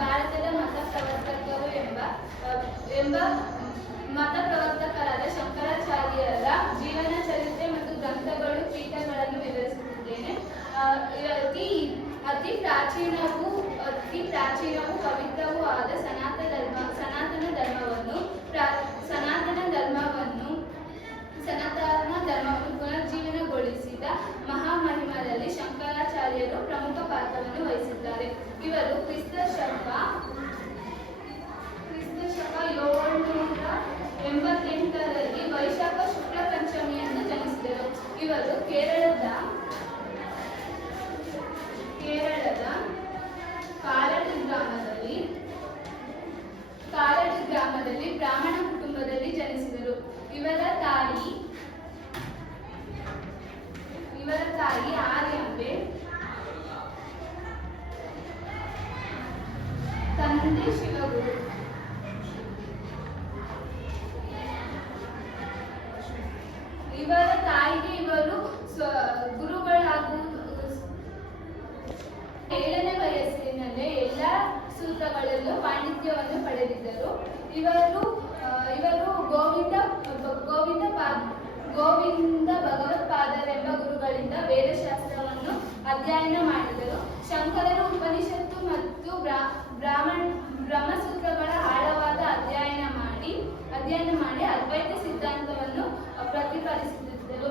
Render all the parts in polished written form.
ಭಾರತದ ಮತ ಪ್ರವರ್ತಕರು ಎಂಬ ಮತ ಪ್ರವರ್ತಕರಾದ ಶಂಕರಾಚಾರ್ಯರ ಜೀವನ ಚರಿತ್ರೆ ಮತ್ತು ಗ್ರಂಥಗಳು ಪೀಠಗಳನ್ನು ವಿವರಿಸುತ್ತಿದ್ದೇನೆ. ಅತಿ ಪ್ರಾಚೀನವೂ ಪವಿತ್ರವೂ ಆದ ಸನಾತನ ಧರ್ಮವನ್ನು ಪುನರ್ಜೀವನಗೊಳಿಸಿದ ಮಹಾಮಹಿಮರಲ್ಲಿ ಶಂಕರಾಚಾರ್ಯರು ಪ್ರಮುಖ ಪಾತ್ರವನ್ನು ವಹಿಸಿದ್ದಾರೆ. ಇವರು ಕ್ರಿಸ್ತ ಶಕ 788ರಲ್ಲಿ ವೈಶಾಖ ಶುಕ್ಲ ಪಂಚಮಿಯನ್ನು ಜನಿಸಿದರು. ಇವರು ಕೇರಳದ ಕಾರಡು ಗ್ರಾಮದಲ್ಲಿ ಬ್ರಾಹ್ಮಣ ಕುಟುಂಬದಲ್ಲಿ ಜನಿಸಿದರು. ಇವರ ತಾಯಿ ಆರ್ಯಾಂಬೆ, ತಂದೆ ಶಿವಗುರು. ಇವರ ತಾಯಿಗೆ ಇವರು ಗುರುಗಳಾಗುವುದು 7ನೇ ವಯಸ್ಸಿನಲ್ಲೇ ಎಲ್ಲ ಸೂತ್ರಗಳಲ್ಲೂ ಪಾಂಡಿತ್ಯವನ್ನು ಪಡೆದಿದ್ದರು. ಇವರು ಗೋವಿಂದ ಭಗವತ್ಪಾದರೆಂಬ ಗುರುಗಳಿಂದ ವೇದಶಾಸ್ತ್ರವನ್ನು ಅಧ್ಯಯನ ಮಾಡಿದರು. ಶಂಕರರು ಉಪನಿಷತ್ತು ಮತ್ತು ಬ್ರಹ್ಮಸೂತ್ರಗಳ ಆಳವಾದ ಅಧ್ಯಯನ ಮಾಡಿ ಅದ್ವೈತ ಸಿದ್ಧಾಂತವನ್ನು ಪ್ರತಿಪಾದಿಸುತ್ತಿದ್ದರು.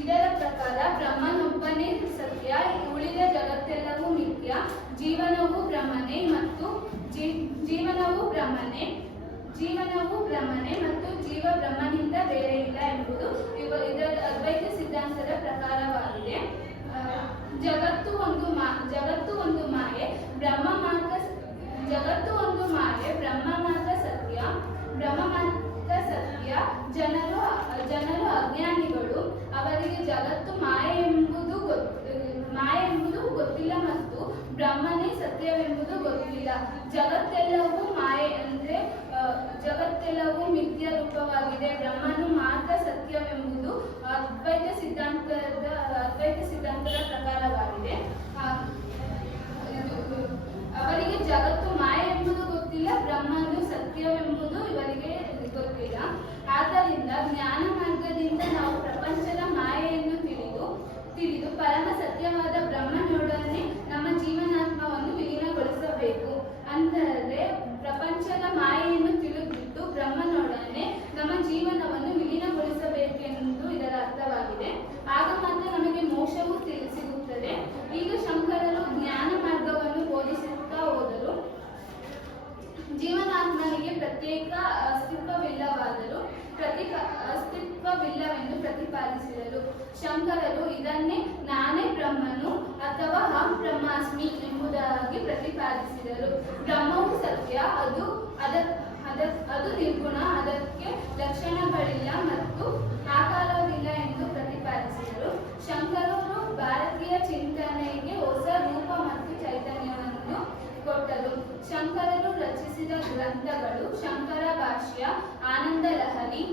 ಇದರ ಪ್ರಕಾರ ಬ್ರಹ್ಮನೊಬ್ಬನೇ ಸತ್ಯ, ಉಳಿದ ಜಗತ್ತೆಲ್ಲವೂ ಮಿಥ್ಯ, ಜೀವನವು ಬ್ರಹ್ಮನೇ ಮತ್ತು ಜೀವ ಬ್ರಹ್ಮನಿಂದ ಬೇರೆ ಇಲ್ಲ ಎಂಬುದು ಇದರ ಅದ್ವೈತ ಸಿದ್ಧಾಂತದ ಪ್ರಕಾರವಾಗಿದೆ. ಜಗತ್ತು ಒಂದು ಮಾಯೆ, ಬ್ರಹ್ಮ ಮಾತ್ರ ಸತ್ಯ. ಜನರು ಅಜ್ಞಾನಿಗಳು. ಅವರಿಗೆ ಜಗತ್ತು ಮಾಯೆ ಎಂಬುದು ಗೊತ್ತಿಲ್ಲ ಮತ್ತು ಬ್ರಹ್ಮನೇ ಸತ್ಯವೆಂಬುದು ಗೊತ್ತಿಲ್ಲ. ಜಗತ್ತೆಲ್ಲವೂ ಮಾಯೆ ಅಂದ್ರೆ ಜಗತ್ತೆಲ್ಲವೂ ಮಿಥ್ಯ ರೂಪವಾಗಿದೆ, ಬ್ರಹ್ಮನು ಮಾತ್ರ ಸತ್ಯವೆಂಬುದು ಅದ್ವೈತ ಸಿದ್ಧಾಂತದ ಪ್ರಕಾರವಾಗಿದೆ. ಅವರಿಗೆ ಜಗತ್ತು ಮಾಯೆ ಎಂಬುದು ಗೊತ್ತಿಲ್ಲ, ಬ್ರಹ್ಮನು ಸತ್ಯವೆಂಬುದು ಇವರಿಗೆ ಗೊತ್ತಿಲ್ಲ. ಆದ್ದರಿಂದ ಜ್ಞಾನ ಮಾರ್ಗದಿಂದ ನಾವು ಪ್ರಪಂಚದ ಮಾಯೆಯನ್ನು ತಿಳಿದು ಪರಮ ಸತ್ಯವಾದ ಬ್ರಹ್ಮನೊಡನೆ ನಮ್ಮ ಜೀವನಾತ್ಮವನ್ನು ವಿಲೀನಗೊಳಿಸಬೇಕು. ಅಂದರೆ ಪ್ರಪಂಚದ ಮಾಯೆಯನ್ನು ತಿಳಿದುಬಿಟ್ಟು ಬ್ರಹ್ಮನೊಡನೆ ನಮ್ಮ ಜೀವನವನ್ನು ವಿಲೀನಗೊಳಿಸಬೇಕೆಂದು ಇದರ ಅರ್ಥವಾಗಿದೆ. ಆಗ ಮಾತ್ರ ನಮಗೆ ಮೋಕ್ಷವೂ ಸಿಗುತ್ತದೆ. ಈಗ ಶಂಕರರು ಜ್ಞಾನ ಮಾರ್ಗವನ್ನು ಬೋಧಿಸುತ್ತಾ ಹೋದರು. ಜೀವನಾತ್ಮನಿಗೆ ಪ್ರತ್ಯೇಕ ಅಸ್ತಿತ್ವವಿಲ್ಲವೆಂದು ಪ್ರತಿಪಾದಿಸಿದರು. ಶಂಕರರು ಇದನ್ನೇ ನಾನೇ ಬ್ರಹ್ಮನು ಅಥವಾ ಅಹಂ ಬ್ರಹ್ಮಾಸ್ಮಿ ಎಂಬುದಾಗಿ ಪ್ರತಿಪಾದಿಸಿದರು. ಬ್ರಹ್ಮವು ಸತ್ಯ, ಅದು ನಿರ್ಗುಣ, ಅದಕ್ಕೆ ಲಕ್ಷಣಗಳಿಲ್ಲ ಮತ್ತು ಆಕಾರವಿಲ್ಲ ಎಂದು ಪ್ರತಿಪಾದಿಸಿದರು. ಶಂಕರರು ಭಾರತೀಯ ಚಿಂತನೆಗೆ ಹೊಸ ರೂಪ ಮತ್ತು ಚೈತನ್ಯವನ್ನು ಕೊಟ್ಟರು. ಶಂಕರರು ರಚಿಸಿದ ಗ್ರಂಥಗಳು ಶಂಕರ ಭಾಷ್ಯ, ಆನಂದ ಲಹರಿ,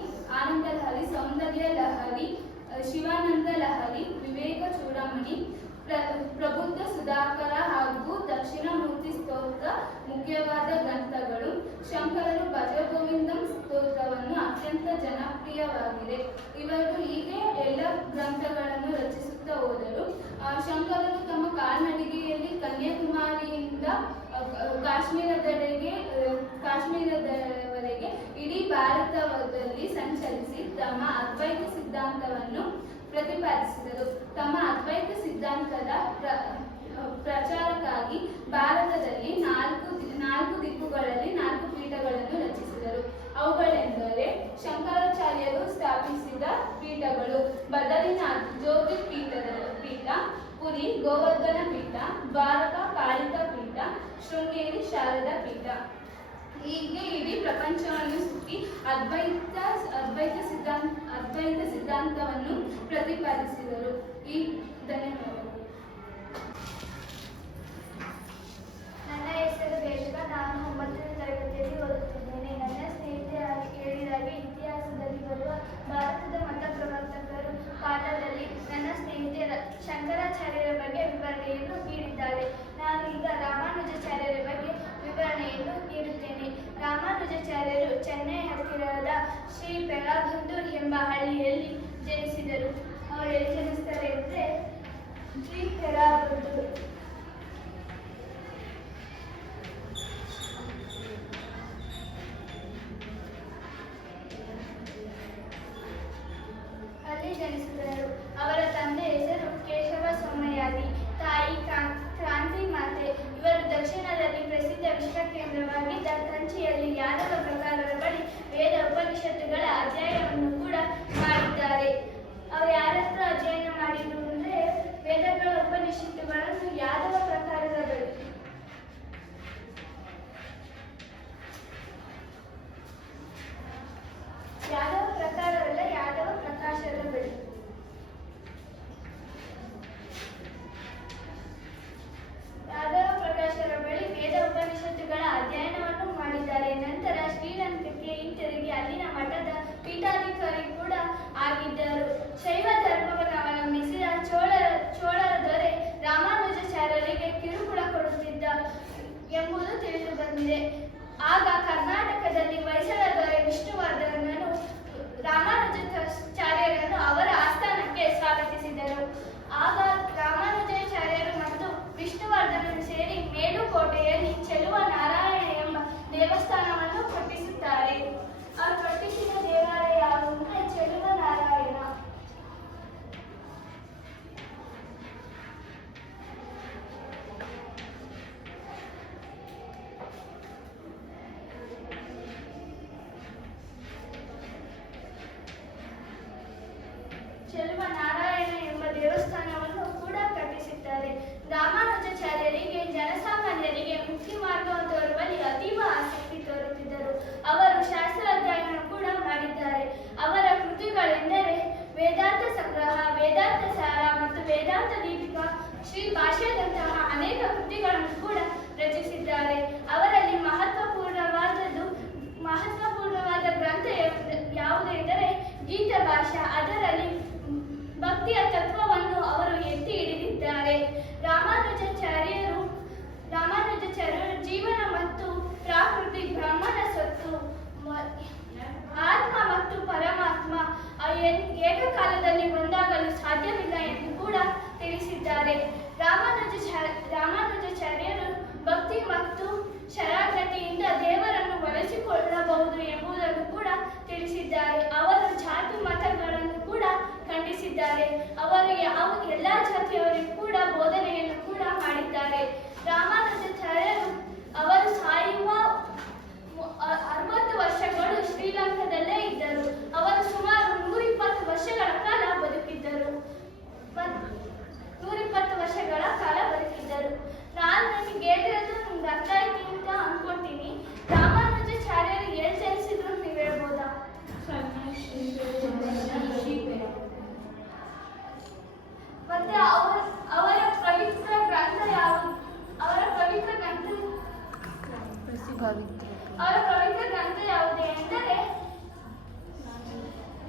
ಸೌಂದರ್ಯ ಲಹರಿ, ಶಿವಾನಂದ ಲಹರಿ, ವಿವೇಕ ಚೂಡಾಮಣಿ, ಪ್ರಬುದ್ಧ ಸುಧಾಕರ ಹಾಗೂ ದಕ್ಷಿಣಾಮೂರ್ತಿ ಸ್ತೋತ್ರ ಮುಖ್ಯವಾದ ಗ್ರಂಥಗಳು. ಶಂಕರರು ಭಜಗೋವಿಂದಂ ಸ್ತೋತ್ರವನ್ನು ಅತ್ಯಂತ ಜನಪ್ರಿಯವಾಗಿದೆ. ಇವರು ಹೀಗೆ ಎಲ್ಲ ಗ್ರಂಥಗಳನ್ನು ರಚಿಸುತ್ತಾ ಹೋದರು. ಶಂಕರರು ತಮ್ಮ ಕಾಲ್ನಡಿಗೆಯಲ್ಲಿ ಕನ್ಯಾಕುಮಾರಿಯಿಂದ ಕಾಶ್ಮೀರದವರೆಗೆ ಇಡೀ ಭಾರತದಲ್ಲಿ ಸಂಚರಿಸಿ ತಮ್ಮ ಅದ್ವೈತ ಸಿದ್ಧಾಂತವನ್ನು ಪ್ರತಿಪಾದಿಸಿದರು. ತಮ್ಮ ಅದ್ವೈತ ಸಿದ್ಧಾಂತದ ಪ್ರಚಾರಕ್ಕಾಗಿ ಭಾರತದಲ್ಲಿ ನಾಲ್ಕು ದಿಕ್ಕುಗಳಲ್ಲಿ 4 ಪೀಠಗಳನ್ನು ರಚಿಸಿದರು. ಅವುಗಳೆಂದರೆ ಶಂಕರಾಚಾರ್ಯರು ಸ್ಥಾಪಿಸಿದ ಪೀಠಗಳು: ಬದರಿನಾಥ್ ಜೋಗಿ ಪೀಠ, ಪುರಿ ಗೋವರ್ಧನ ಪೀಠ, ದ್ವಾರಕಾ ಕಾಳಿಕ ಪೀಠ, ಶೃಂಗೇರಿ ಶಾರದಾ ಪೀಠ. ಹೀಗೆ ಇಡೀ ಪ್ರಪಂಚವನ್ನು ಸುತ್ತಿ ಅದ್ವೈತ ಸಿದ್ಧಾಂತವನ್ನು ಪ್ರತಿಪಾದಿಸಿದರು. ಧನ್ಯವಾದಗಳು. ನನ್ನ ಹೆಸರು ಬೇಷಕ. ನಾನು 9ನೇ ತರಗತಿಯಲ್ಲಿ ಓದುತ್ತಿದ್ದೇನೆ. ನನ್ನ ಸ್ನೇಹಿತೆ ಹೇಳಿದಾಗೆ ಎಂಬ ಹಳ್ಳಿಯಲ್ಲಿ ಜನಿಸಿದರು. ಅವರು ಎಲ್ಲಿ ಜನಿಸ್ತಾರೆ ಅಂದರೆ ಶ್ರೀ ಪೆರಾಗುಂಟೂರು. ಅಲ್ಲಿ ಜನಿಸಿದರು. ಅವರ ತಂದೆ ಹೆಸರು ಕೇಶವ ಸೋಮಯಾಜಿ, ತಾಯಿ ಕ್ರಾಂತಿ ಮಾತೆ. ಇವರು ದಕ್ಷಿಣದಲ್ಲಿ ಪ್ರಸಿದ್ಧ ವಿಶ್ವ ಕೇಂದ್ರವಾಗಿದ್ದ ಕಂಚಿಯಲ್ಲಿ ಯಾದವ ಪ್ರಕಾರರ ಬಳಿ ವೇದ ಉಪನಿಷತ್ತುಗಳ ಅಧ್ಯಯನವನ್ನು ಕೂಡ ಮಾಡಿದ್ದಾರೆ. ಅವರು ಯಾರ ಹತ್ರ ಅಧ್ಯಯನ ಮಾಡಿದ್ರು ಅಂದರೆ ವೇದಗಳ ಉಪನಿಷತ್ತುಗಳನ್ನು ಯಾದವ ಪ್ರಕಾರದ ಬಳಿ. ಯಾದವ ಪ್ರಕಾರವಲ್ಲ, ಯಾದವ ಪ್ರಕಾಶದ ಬಳಿ. ಯಾದವ ಪ್ರಕಾಶರ ಬಳಿ ವೇದ ಉಪನಿಷತ್ತುಗಳ ಅಧ್ಯಯನವನ್ನು ಮಾಡಿದ್ದಾರೆ. ನಂತರ ಶ್ರೀಲಂಕಾಕ್ಕೆ ಹಿಂತಿರುಗಿ ಅಲ್ಲಿನ ಮಠದ ಪೀಠಾಧಿಕಾರಿ ಕೂಡ ಆಗಿದ್ದರು. ಶೈವ ಧರ್ಮವನ್ನು ಅವಲಂಬಿಸಿದ ಚೋಳರ ದೊರೆ ರಾಮಾನುಜಾಚಾರ್ಯರಿಗೆ ಕಿರುಕುಳ ಕೊಡುತ್ತಿದ್ದ ಎಂಬುದು ತಿಳಿದು ಬಂದಿದೆ. ಆಗ ಕರ್ನಾಟಕದಲ್ಲಿ ಹೊಯ್ಸಳ ದೊರೆ ವಿಷ್ಣುವರ್ಧನನು ರಾಮಾನುಜಾಚಾರ್ಯರನ್ನು ಅವರ ಆಸ್ಥಾನಕ್ಕೆ ಸ್ವಾಗತಿಸಿದರು. ಆಗ ರಾಮಾನುಜಾಚಾರ್ಯರು ಮತ್ತು ವಿಷ್ಣುವರ್ಧನನು ಸೇರಿ ಮೇಲುಕೋಟೆಯಲ್ಲಿ ಚೆಲುವ ನಾರಾಯಣ ಎಂಬ ದೇವಸ್ಥಾನವನ್ನು ಕಟ್ಟಿಸುತ್ತಾರೆ. ಅವರು ಕಟ್ಟಿಸಿದ ದೇವಾಲಯ ಯಾವುದು ಅಂದರೆ ಚೆಲುವ ನಾರಾಯಣ. ಚೆಲುವ ನಾರಾಯಣ ಎಂಬ ದೇವಸ್ಥಾನವನ್ನು ಕೂಡ ಕಟ್ಟಿಸಿದ್ದಾರೆ. ರಾಮಾನುಜಾಚಾರ್ಯರಿಗೆ ಜನಸಾಮಾನ್ಯರಿಗೆ ಮುಕ್ತಿ ಮಾರ್ಗವನ್ನು ತೋರುವಲ್ಲಿ ಅತೀವ ಆಸಕ್ತಿ ತೋರುತ್ತಿದ್ದರು. ಅವರು ಶಾಸ್ತ್ರ ಅಧ್ಯಯನ ಕೂಡ ಮಾಡಿದ್ದಾರೆ. ಅವರ ಕೃತಿಗಳೆಂದರೆ ವೇದಾಂತ ಸಂಗ್ರಹ, ವೇದಾಂತ ಸಾರ ಮತ್ತು ವೇದಾಂತ ದೀಪಿಕಾ, ಶ್ರೀ ಭಾಷ್ಯದಂತಹ ಅನೇಕ ಕೃತಿಗಳನ್ನು ಕೂಡ ರಚಿಸಿದ್ದಾರೆ. ಅವರಲ್ಲಿ ಮಹತ್ವಪೂರ್ಣವಾದ ಗ್ರಂಥ ಯಾವುದೆಂದರೆ ಗೀತ ಭಾಷ್ಯ. ಅದರಲ್ಲಿ ಭಕ್ತಿಯ ತತ್ವವನ್ನು ಅವರು ಎತ್ತಿ ಹಿಡಿದಿದ್ದಾರೆ. ರಾಮಾನುಜಾಚಾರ್ಯರು ಜೀವನ ಮತ್ತು ಪ್ರಾಕೃತಿ, ಬ್ರಹ್ಮನ ಸ್ವತ್ತು, ಆತ್ಮ ಮತ್ತು ಪರಮಾತ್ಮ ಏಕಕಾಲದಲ್ಲಿ ಒಂದಾಗಲು ಸಾಧ್ಯವಿಲ್ಲ ಎಂದು ಕೂಡ ತಿಳಿಸಿದ್ದಾರೆ. ರಾಮಾನುಜಾಚಾರ್ಯರು ಭಕ್ತಿ ಮತ್ತು ಶರಣಾಗತಿಯಿಂದ ದೇವರನ್ನು ಬಳಸಿಕೊಳ್ಳಬಹುದು ಎಂಬುದನ್ನು ಕೂಡ ತಿಳಿಸಿದ್ದಾರೆ. ಅವರು ಜಾತಿ ಮತಗಳನ್ನು ಕೂಡ ಖಂಡಿಸಿದ್ದಾರೆ. ಅವರು ಎಲ್ಲ ಜಾತಿಯವರಿಗೂ ಕೂಡ ಬೋಧನೆಯನ್ನು ಕೂಡ ಮಾಡಿದ್ದಾರೆ. ರಾಮಾನುಜಾಚಾರ್ಯರು ಅವರು ಸಾಯುವ 60 ವರ್ಷಗಳು ಶ್ರೀಲಂಕಾದಲ್ಲೇ ಇದ್ದರು. ಅವರು ಸುಮಾರು 120 ವರ್ಷಗಳ ಕಾಲ ಬದುಕಿದ್ದರು. ನಾನು ನಿಮಗೆ ಹೇಳಿರೋದು ನಿಮ್ಗೆ ಅರ್ಥ ಆಯ್ತು ಅಂತ ಅನ್ಕೊಳ್ತೀನಿ. ರಾಮಾನುಜಾಚಾರ್ಯರು ಎಲ್ಲಿ ಜನಿಸಿದ್ರು ನೀವು ಹೇಳ್ಬೋದಾ? ಮತ್ತೆ ಅವರ ಪವಿತ್ರ ಗ್ರಂಥ ಯಾವುದು? ಅವರ ಪವಿತ್ರ ಗ್ರಂಥ ಯಾವುದು ಎಂದರೆ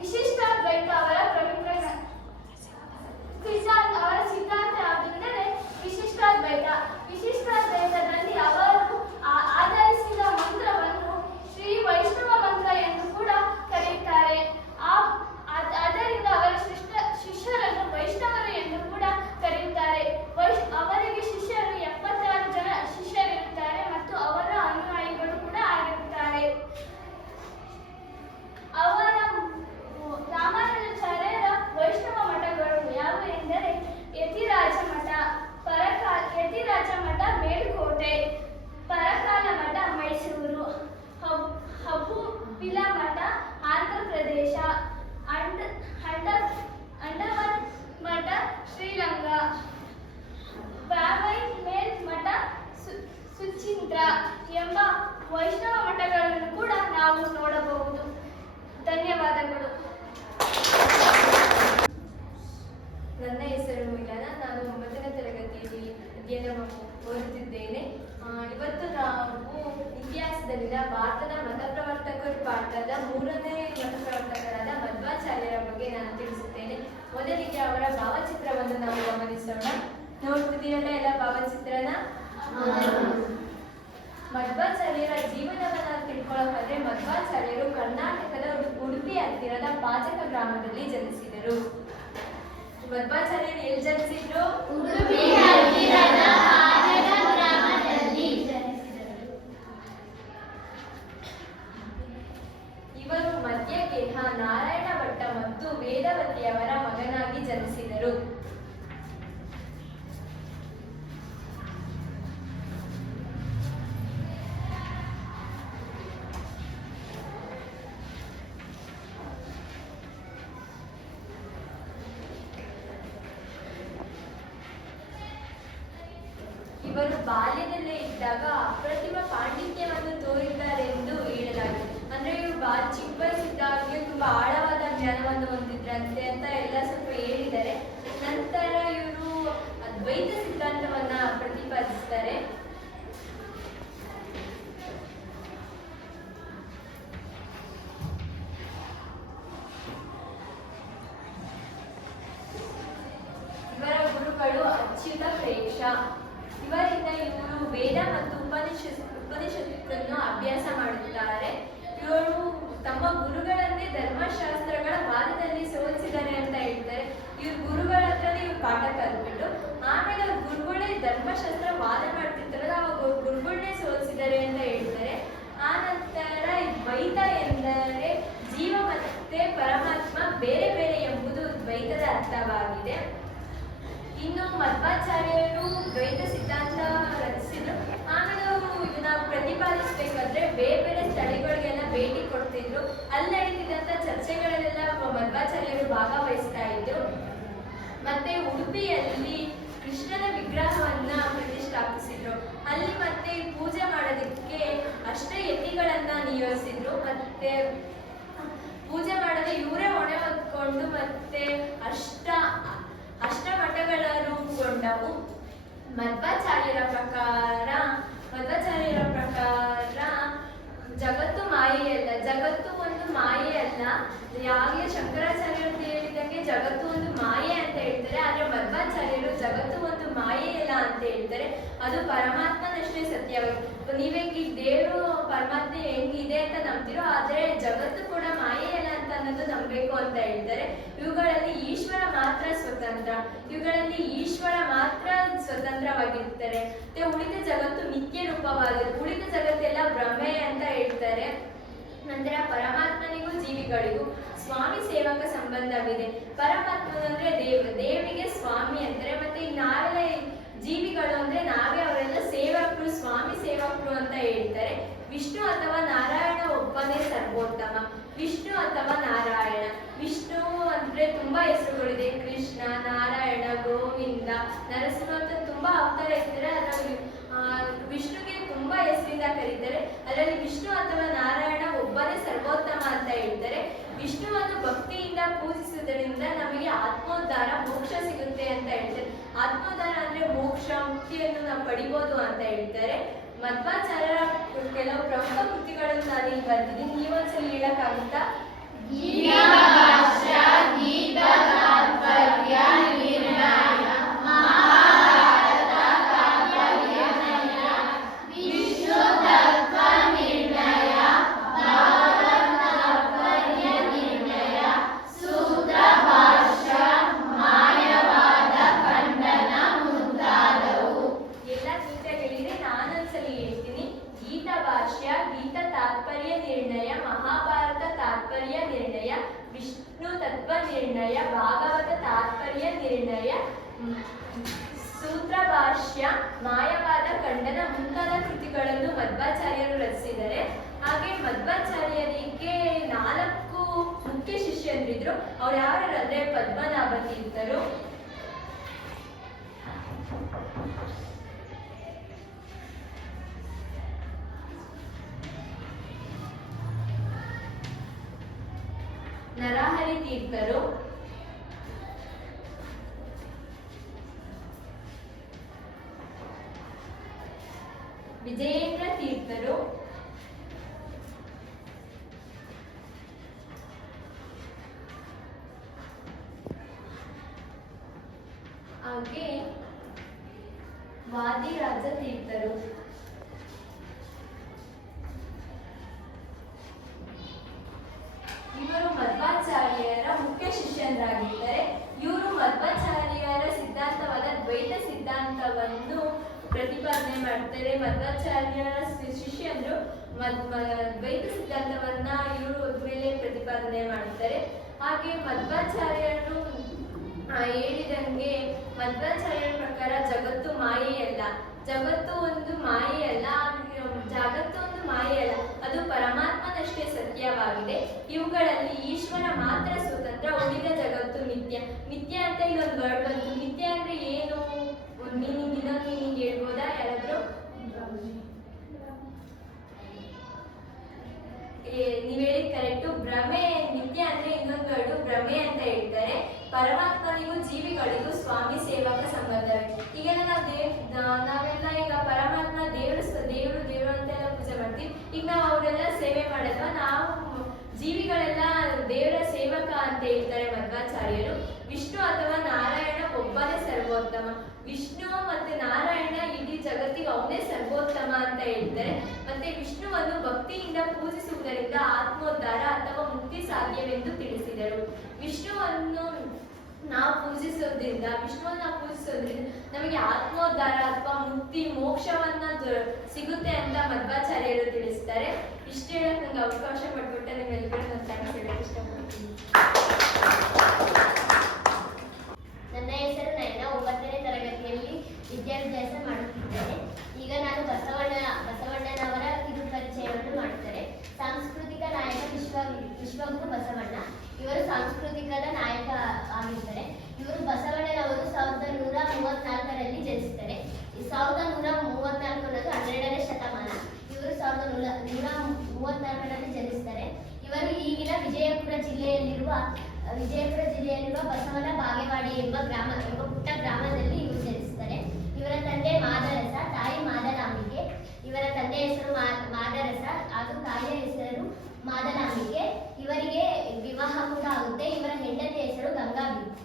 ವಿಶಿಷ್ಟಾದ್ವೈತ. ಅವರ ಪವಿತ್ರ ಅವರ ಸಿದ್ಧಾಂತ ಯಾವುದು ಎಂದರೆ ವಿಶಿಷ್ಟಾದ್ವೈತದಲ್ಲಿ ಅವರು ಆಧರಿಸಿದ ಮಂತ್ರವನ್ನು ಶ್ರೀ ವೈಷ್ಣವ ಮಂತ್ರ ಎಂದು ಕೂಡ ಕರೆಯುತ್ತಾರೆ. ಆದ್ದರಿಂದ ಅವರ ಶಿಷ್ಯರನ್ನು ವೈಷ್ಣವರು ಎಂದು ಕೂಡ ಕರೆಯುತ್ತಾರೆ. ಅವರಿಗೆ ಶಿಷ್ಯರು 76 ಜನ ಶಿಷ್ಯರಿರುತ್ತಾರೆ ಮತ್ತು ಅವರ ಅನುಯಾಯಿಗಳು ಕೂಡ ಆಗಿರುತ್ತಾರೆ. ರಾಮಾನುಜಾಚಾರ್ಯರ ವೈಷ್ಣವ ಮಠಗಳು ಯಾವುವು ಎಂದರೆ ಯತಿರಾಜ ಮಠ ಮೇಲುಕೋಟೆ, ಪರಕಾಲ ಮಠ ಮೈಸೂರು, ಹಬ್ಬುವಿಲ ಮಠ ಆಂಧ್ರ ಪ್ರದೇಶ, ಅಂಡಮಾನ್ ಮಠ ಶ್ರೀಲಂಕಾ, ಮೇಲ್ ಮಠ ಸುಚಿಂದ್ರ ಎಂಬ ವೈಷ್ಣವ ಮಠಗಳನ್ನು ಕೂಡ ನಾವು ನೋಡಬಹುದು. ಧನ್ಯವಾದಗಳು. ನನ್ನ ಹೆಸರು ಮಿಲನ. ನಾನು 9ನೇ ತರಗತಿಯಲ್ಲಿ ಅಧ್ಯಯನ ಓದುತ್ತಿದ್ದೇನೆ. ಇವತ್ತು ನಾವು ಇತಿಹಾಸದಲ್ಲಿನ ಭಾರತದ ಮತಪ್ರವರ್ತಕರು ಪಾಠದ 3ನೇ ಮತಪ್ರವರ್ತಕರಾದ ಮಧ್ವಾಚಾರ್ಯರ ಬಗ್ಗೆ ನಾನು ತಿಳಿಸುತ್ತೇನೆ. ಮೊದಲಿಗೆ ಅವರ ಭಾವಚಿತ್ರವನ್ನು ನಾವು ಗಮನಿಸೋಣ. ನೋಡ್ತಿದ್ದೀರಲ್ಲ ಎಲ್ಲ ಭಾವಚಿತ್ರನ? ಮಧ್ವಾಚಾರ್ಯ ಮಧ್ವಾಚಾರ್ಯರ ಜೀವನವನ್ನ ತಿಳ್ಕೊಳ್ಳೋಕಾದ್ರೆ ಮಧ್ವಾಚಾರ್ಯರು ಕರ್ನಾಟಕದ ಉಡುಪಿ ಹತ್ತಿರದ ಪಾಜಕ ಗ್ರಾಮದಲ್ಲಿ ಜನಿಸಿದರು. ಮಧ್ವಾಚಾರ್ಯರು ಎಲ್ಲಿ ಜನಿಸಿದ್ರು? ಉಡುಪಿ ಹತ್ತಿರದ ಪಾಜಕ ಗ್ರಾಮದಲ್ಲಿ ಜನಿಸಿದರು. ಇವರು ಮಧ್ಯಗೇಹ, ನಾರಾಯಣ ಭಟ್ಟ ಮತ್ತು ವೇದವತಿಯವರ ಮಗನಾಗಿ ಜನಿಸಿದರು. ಇವರು ಬಾಲ್ಯದಲ್ಲೇ ಇದ್ದಾಗ ಅಪ್ರತಿಮ ಪಾಂಡಿತ್ಯವನ್ನು ತೋರಿದ್ದಾರೆಂದು ಹೇಳಲಾಗಿದೆ. ಅಂದ್ರೆ ಇವರು ಚಿಕ್ಕ ವಯಸ್ಸಿದ್ದಾಗಲೇ ತುಂಬಾ ಆಳವಾದ ಜ್ಞಾನವನ್ನು ಹೊಂದಿದ್ರಂತೆ ಅಂತ ಎಲ್ಲ ಸ್ವಲ್ಪ ಹೇಳಿದ್ದಾರೆ. ನಂತರ ಇವರು ಅದ್ವೈತ ಸಿದ್ಧಾಂತವನ್ನ ಪ್ರತಿಪಾದಿಸ್ತಾರೆ. ಇವರ ಗುರುಗಳು ಅಚ್ಯುತ ಪ್ರೇಕ್ಷ. ಇವರಿಂದ ಇವರು ವೇದ ಮತ್ತು ಉಪನಿಷತ್ತನ್ನು ಅಭ್ಯಾಸ ಮಾಡುತ್ತಾರೆ. ಇವರು ತಮ್ಮ ಗುರುಗಳನ್ನೇ ಧರ್ಮಶಾಸ್ತ್ರಗಳ ವಾದದಲ್ಲಿ ಸೋಲಿಸಿದ್ದಾರೆ ಅಂತ ಹೇಳ್ತಾರೆ. ಇವ್ರ ಗುರುಗಳ ಹತ್ರನೇ ಇವ್ರು ಪಾಠ ಕಲ್ತ್ಬಿಟ್ಟು ಆಮೇಲೆ ಅವ್ರ ಗುರುಗಳೇ ಧರ್ಮಶಾಸ್ತ್ರ ವಾದ ಮಾಡ್ತಿರ್ತಾರಲ್ಲ ಅವಾಗ ಗುರುಗಳನ್ನೇ ಸೋಲಿಸಿದ್ದಾರೆ ಅಂತ ಹೇಳ್ತಾರೆ. ಆ ನಂತರ ದ್ವೈತ ಎಂದರೆ ಜೀವ ಮತ್ತೆ ಪರಮಾತ್ಮ ಬೇರೆ ಬೇರೆ ಎಂಬುದು ದ್ವೈತದ ಅರ್ಥವಾಗಿದೆ. ಇನ್ನು ಮಧ್ವಾಚಾರ್ಯರು ದ್ವೈತ ಸಿದ್ಧಾಂತ ರಚಿಸಿದ್ರು. ಆಮೇಲೆ ಅವರು ಇದನ್ನ ಪ್ರತಿಪಾದಿಸಬೇಕಾದ್ರೆ ಬೇರೆ ಬೇರೆ ಸ್ಥಳಗಳಿಗೆಲ್ಲ ಭೇಟಿ ಕೊಡ್ತಿದ್ರು. ಅಲ್ಲಿ ನಡೀತಿದ್ದಂಥ ಚರ್ಚೆಗಳಲ್ಲೆಲ್ಲ ಮಧ್ವಾಚಾರ್ಯರು ಭಾಗವಹಿಸ್ತಾ ಇದ್ರು. ಮತ್ತೆ ಉಡುಪಿಯಲ್ಲಿ ಕೃಷ್ಣನ ವಿಗ್ರಹವನ್ನ ಪ್ರತಿಷ್ಠಾಪಿಸಿದ್ರು. ಅಲ್ಲಿ ಮತ್ತೆ ಪೂಜೆ ಮಾಡೋದಕ್ಕೆ ಯತಿಗಳನ್ನ ನಿಯೋಜಿಸಿದ್ರು. ಮತ್ತೆ ಪೂಜೆ ಮಾಡದೆ ಇವರೇ ಹೊಣೆ ಹೊತ್ಕೊಂಡು ಮತ್ತೆ ಅಷ್ಟಮಠಗಳ ರೂಪುಗೊಂಡವು. ಮಧ್ವಾಚಾರ್ಯರ ಪ್ರಕಾರ ಜಗತ್ತು ಮಾಯೆಯಲ್ಲ, ಜಗತ್ತು ಒಂದು ಮಾಯೆ ಅಲ್ಲ. ಯಾವಾಗಲೇ ಶಂಕರಾಚಾರ್ಯರು ಹೇಳಿದಂಗೆ ಜಗತ್ತು ಒಂದು ಮಾಯೆ ಅಂತ ಹೇಳ್ತಾರೆ. ಆದ್ರೆ ಮಧ್ವಾಚಾರ್ಯರು ಜಗತ್ತು ಒಂದು ಮಾಯೆಯಲ್ಲ ಅಂತ ಹೇಳ್ತಾರೆ. ಅದು ಪರಮಾತ್ಮನಷ್ಟೇ ಸತ್ಯವಾಗಿ. ನೀವೇ ದೇವರು ಪರಮಾತ್ಮ ಹೆಂಗಿದೆ ಅಂತ ನಂಬ್ತಿರೋ, ಆದ್ರೆ ಜಗತ್ತು ಕೂಡ ಮಾಯೆಯಲ್ಲ ಅಂತ ಅನ್ನೋದು ನಂಬಬೇಕು ಅಂತ ಹೇಳ್ತಾರೆ. ಇವುಗಳಲ್ಲಿ ಈಶ್ವರ ಮಾತ್ರ ಸ್ವತಂತ್ರವಾಗಿರ್ತಾರೆ. ಉಳಿದ ಜಗತ್ತು ನಿತ್ಯ ರೂಪವಾಗಿದೆ. ಉಳಿದ ಜಗತ್ತೆಲ್ಲ ಭ್ರಮೆ ಅಂತ ಹೇಳ್ತಾರೆ. ನಂತರ ಪರಮಾತ್ಮನಿಗೂ ಜೀವಿಗಳಿಗೂ ಸ್ವಾಮಿ ಸೇವಕ ಸಂಬಂಧವಿದೆ. ಪರಮಾತ್ಮನಂದ್ರೆ ದೇವಿಗೆ ಸ್ವಾಮಿ ಅಂತಾರೆ. ಮತ್ತೆ ನಾವೆಲ್ಲ ಜೀವಿಗಳು ಅಂದ್ರೆ ನಾವೇ ಅವರೆಲ್ಲ ಸೇವಕರು, ಸ್ವಾಮಿ ಸೇವಕರು ಅಂತ ಹೇಳ್ತಾರೆ. ವಿಷ್ಣು ಅಥವಾ ನಾರಾಯಣ ಒಬ್ಬನೇ ಸರ್ವೋತ್ತಮ. ವಿಷ್ಣು ಅಥವಾ ನಾರಾಯಣ, ವಿಷ್ಣು ಅಂದ್ರೆ ತುಂಬಾ ಹೆಸರುಗಳಿದೆ. ಕೃಷ್ಣ, ನಾರಾಯಣ, ಗೋವಿಂದ, ನರಸಿಂಹ ಅಂತ ತುಂಬಾ ಅವತಾರ ಇರ್ತಾರೆ. ಅದರಲ್ಲಿ ವಿಷ್ಣುಗೆ ತುಂಬಾ ಹೆಸರಿಂದ ಕರೀತಾರೆ. ಅದರಲ್ಲಿ ವಿಷ್ಣು ಅಥವಾ ನಾರಾಯಣ ಒಬ್ಬನೇ ಸರ್ವೋತ್ತಮ ಅಂತ ಹೇಳ್ತಾರೆ. ವಿಷ್ಣುವನ್ನು ಭಕ್ತಿಯಿಂದ ಪೂಜಿಸುವುದರಿಂದ ನಮಗೆ ಆತ್ಮೋದ್ಧಾರ, ಮೋಕ್ಷ ಸಿಗುತ್ತೆ ಅಂತ ಹೇಳ್ತಾರೆ. ಆತ್ಮೋದ್ಧಾರ ಅಂದ್ರೆ ಮೋಕ್ಷ, ಮುಕ್ತಿಯನ್ನು ನಾವು ಪಡಿಬೋದು ಅಂತ ಹೇಳ್ತಾರೆ. ಮಧ್ವಾಚಾರ್ಯರ ಕೆಲವು ಪ್ರಮುಖ ಕೃತಿಗಳನ್ನು ನಾನು ಇಲ್ಲಿ ಬರ್ತಿದ್ದೀನಿ. ನೀವೊಂದ್ಸಲಿ ಹೇಳಕ್ಕಾಗುತ್ತಾ? ಭಾಗವತ ತಾತ್ಪರ್ಯ ನಿರ್ಣಯ, ಸೂತ್ರ ಭಾಷ್ಯ, ಮಾಯವಾದ ಖಂಡನ ಮುಂತಾದ ಕೃತಿಗಳನ್ನು ಮಧ್ವಾಚಾರ್ಯರು ರಚಿಸಿದ್ದಾರೆ. ಹಾಗೆ ಮಧ್ವಾಚಾರ್ಯರಿಗೆ 4 ಮುಖ್ಯ ಶಿಷ್ಯಂದ್ರಿದ್ರು. ಅವ್ರು ಯಾರು ಅಂದ್ರೆ ಪದ್ಮನಾಭ ತೀರ್ಥರು, ನರಹರಿ ತೀರ್ಥರು, ವಿಜಯೇಂದ್ರ ತೀರ್ಥರು, ಹಾಗೆ ವಾದಿರಾಜ ತೀರ್ಥರು. ಮಧ್ವಾಚಾರ್ಯರ ಶಿಷ್ಯಂದ್ರು ದ್ವೈತ ಸಿದ್ಧಾಂತವನ್ನ ಇವರು ಮೇಲೆ ಪ್ರತಿಪಾದನೆ ಮಾಡುತ್ತಾರೆ. ಹಾಗೆ ಮಧ್ವಾಚಾರ್ಯರು ಹೇಳಿದಂಗೆ ಮಧ್ವಾಚಾರ್ಯರ ಪ್ರಕಾರ ಜಗತ್ತು ಮಾಯೆಯಲ್ಲ, ಜಗತ್ತು ಒಂದು ಮಾಯೆಯಲ್ಲ, ಜಗತ್ತು ಒಂದು ಮಾಯೆಯಲ್ಲ, ಅದು ಪರಮಾತ್ಮನಷ್ಟೇ ಸತ್ಯವಾಗಿದೆ. ಇವುಗಳಲ್ಲಿ ಈಶ್ವರ ಮಾತ್ರ ಸ್ವತಂತ್ರ, ಉಳಿದ ಜಗತ್ತು ಮಿಥ್ಯ. ಮಿಥ್ಯ ಅಂತ ಇಲ್ಲೊಂದು ವರ್ಡ್ ಬಂತು. ಮಿಥ್ಯ ಅಂದ್ರೆ ಏನು? ಮೀನಿಂಗ್ ಇನ್ನೊಂದು ಮೀನಿಂಗ್ ಹೇಳ್ಬೋದಾ ಯಾರಾದ್ರೂ? ನೀವ್ ಹೇಳಿದ್ ಕರೆಕ್ಟು. ಭ್ರಮೆ, ನಿತ್ಯ ಅಂದ್ರೆ ಇನ್ನೊಂದು ವರ್ಡು ಭ್ರಮೆ ಅಂತ ಹೇಳ್ತಾರೆ. ಪರಮಾತ್ಮನಿಗೂ ಜೀವಿಗಳಿಗೂ ಸ್ವಾಮಿ ಸೇವಕ ಸಂಬಂಧವೇ. ಈಗೆಲ್ಲ ನಾವೆಲ್ಲ ಈಗ ಪರಮಾತ್ಮ ದೇವರು ದೇವರು ಅಂತೆಲ್ಲ ಪೂಜೆ ಮಾಡ್ತೀವಿ. ಈಗ ನಾವು ಅವರೆಲ್ಲ ಸೇವೆ ಮಾಡಲ್ವಾ? ನಾವು ಜೀವಿಗಳೆಲ್ಲ ದೇವರ ಸೇವಕ ಅಂತ ಹೇಳ್ತಾರೆ ಮಧ್ವಾಚಾರ್ಯರು. ವಿಷ್ಣು ಅಥವಾ ನಾರಾಯಣ ಒಬ್ಬನೇ ಸರ್ವೋತ್ತಮ. ವಿಷ್ಣು ಮತ್ತೆ ನಾರಾಯಣ ಇಡೀ ಜಗತ್ತಿಗೆ ಅವನೇ ಸರ್ವೋತ್ತಮ ಅಂತ ಹೇಳ್ತಾರೆ. ಮತ್ತೆ ವಿಷ್ಣುವನ್ನು ಭಕ್ತಿಯಿಂದ ಪೂಜಿಸುವುದರಿಂದ ಆತ್ಮೋದ್ಧಾರ ಅಥವಾ ಮುಕ್ತಿ ಸಾಧ್ಯವೆಂದು ತಿಳಿಸಿದರು. ವಿಷ್ಣುವನ್ನು ನಾವು ಪೂಜಿಸೋದ್ರಿಂದ ನಮಗೆ ಆತ್ಮೋದ್ಧಾರ ಅಥವಾ ಮುಕ್ತಿ ಮೋಕ್ಷವನ್ನ ಸಿಗುತ್ತೆ ಅಂತ ಮಧ್ವಾಚಾರ್ಯರು ತಿಳಿಸ್ತಾರೆ. ಇಷ್ಟು ಹೇಳಕ್ ನಂಗೆ ಅವಕಾಶ ಮಾಡಿಕೊಟ್ಟೆ. ನಿಮ್ಮೆಲ್ಲರೂ ನಾನು ಥ್ಯಾಂಕ್ಸ್ ಹೇಳಕ್ ಇಷ್ಟಪಡ್ತೀನಿ. ನನ್ನ ಹೆಸರು ನಯನ. 9ನೇ ತರಗತಿಯಲ್ಲಿ ವಿದ್ಯಾಭ್ಯಾಸ ಮಾಡುತ್ತಿದ್ದೇನೆ. ಈಗ ನಾನು ಬಸವಣ್ಣನವರ ಕಿರು ಪರಿಚಯವನ್ನು ಮಾಡುತ್ತೇನೆ. ಸಾಂಸ್ಕೃತಿಕ ನಾಯಕ ವಿಶ್ವಗುರು ಬಸವಣ್ಣ. ಇವರು ಸಾಂಸ್ಕೃತಿಕದ ನಾಯಕ ಆಗಿರ್ತಾರೆ. ಇವರು ಬಸವಣ್ಣನವರು 1134ರಲ್ಲಿ ಜನಿಸುತ್ತಾರೆ. 1134 ಅನ್ನೋದು 12ನೇ ಶತಮಾನ. ಇವರು 1134ರಲ್ಲಿ ಜನಿಸುತ್ತಾರೆ. ಇವರು ಈಗಿನ ವಿಜಯಪುರ ಜಿಲ್ಲೆಯಲ್ಲಿರುವ ಬಸವನ ಬಾಗೇವಾಡಿ ಎಂಬ ಪುಟ್ಟ ಗ್ರಾಮದಲ್ಲಿ ಇವರು ಜನಿಸುತ್ತಾರೆ. ಇವರ ತಂದೆ ಮಾದರಸ, ತಾಯಿ ಮಾದಲಾಂಬಿಕೆ. ಇವರ ತಂದೆ ಹೆಸರು ಮಾದರಸ ಹಾಗೂ ತಾಯಿಯ ಹೆಸರು ಮಾದಲಾಂಬಿಕೆ. ಇವರಿಗೆ ವಿವಾಹ ಕೂಡ ಆಗುತ್ತೆ. ಇವರ ಹೆಂಡತಿ ಹೆಸರು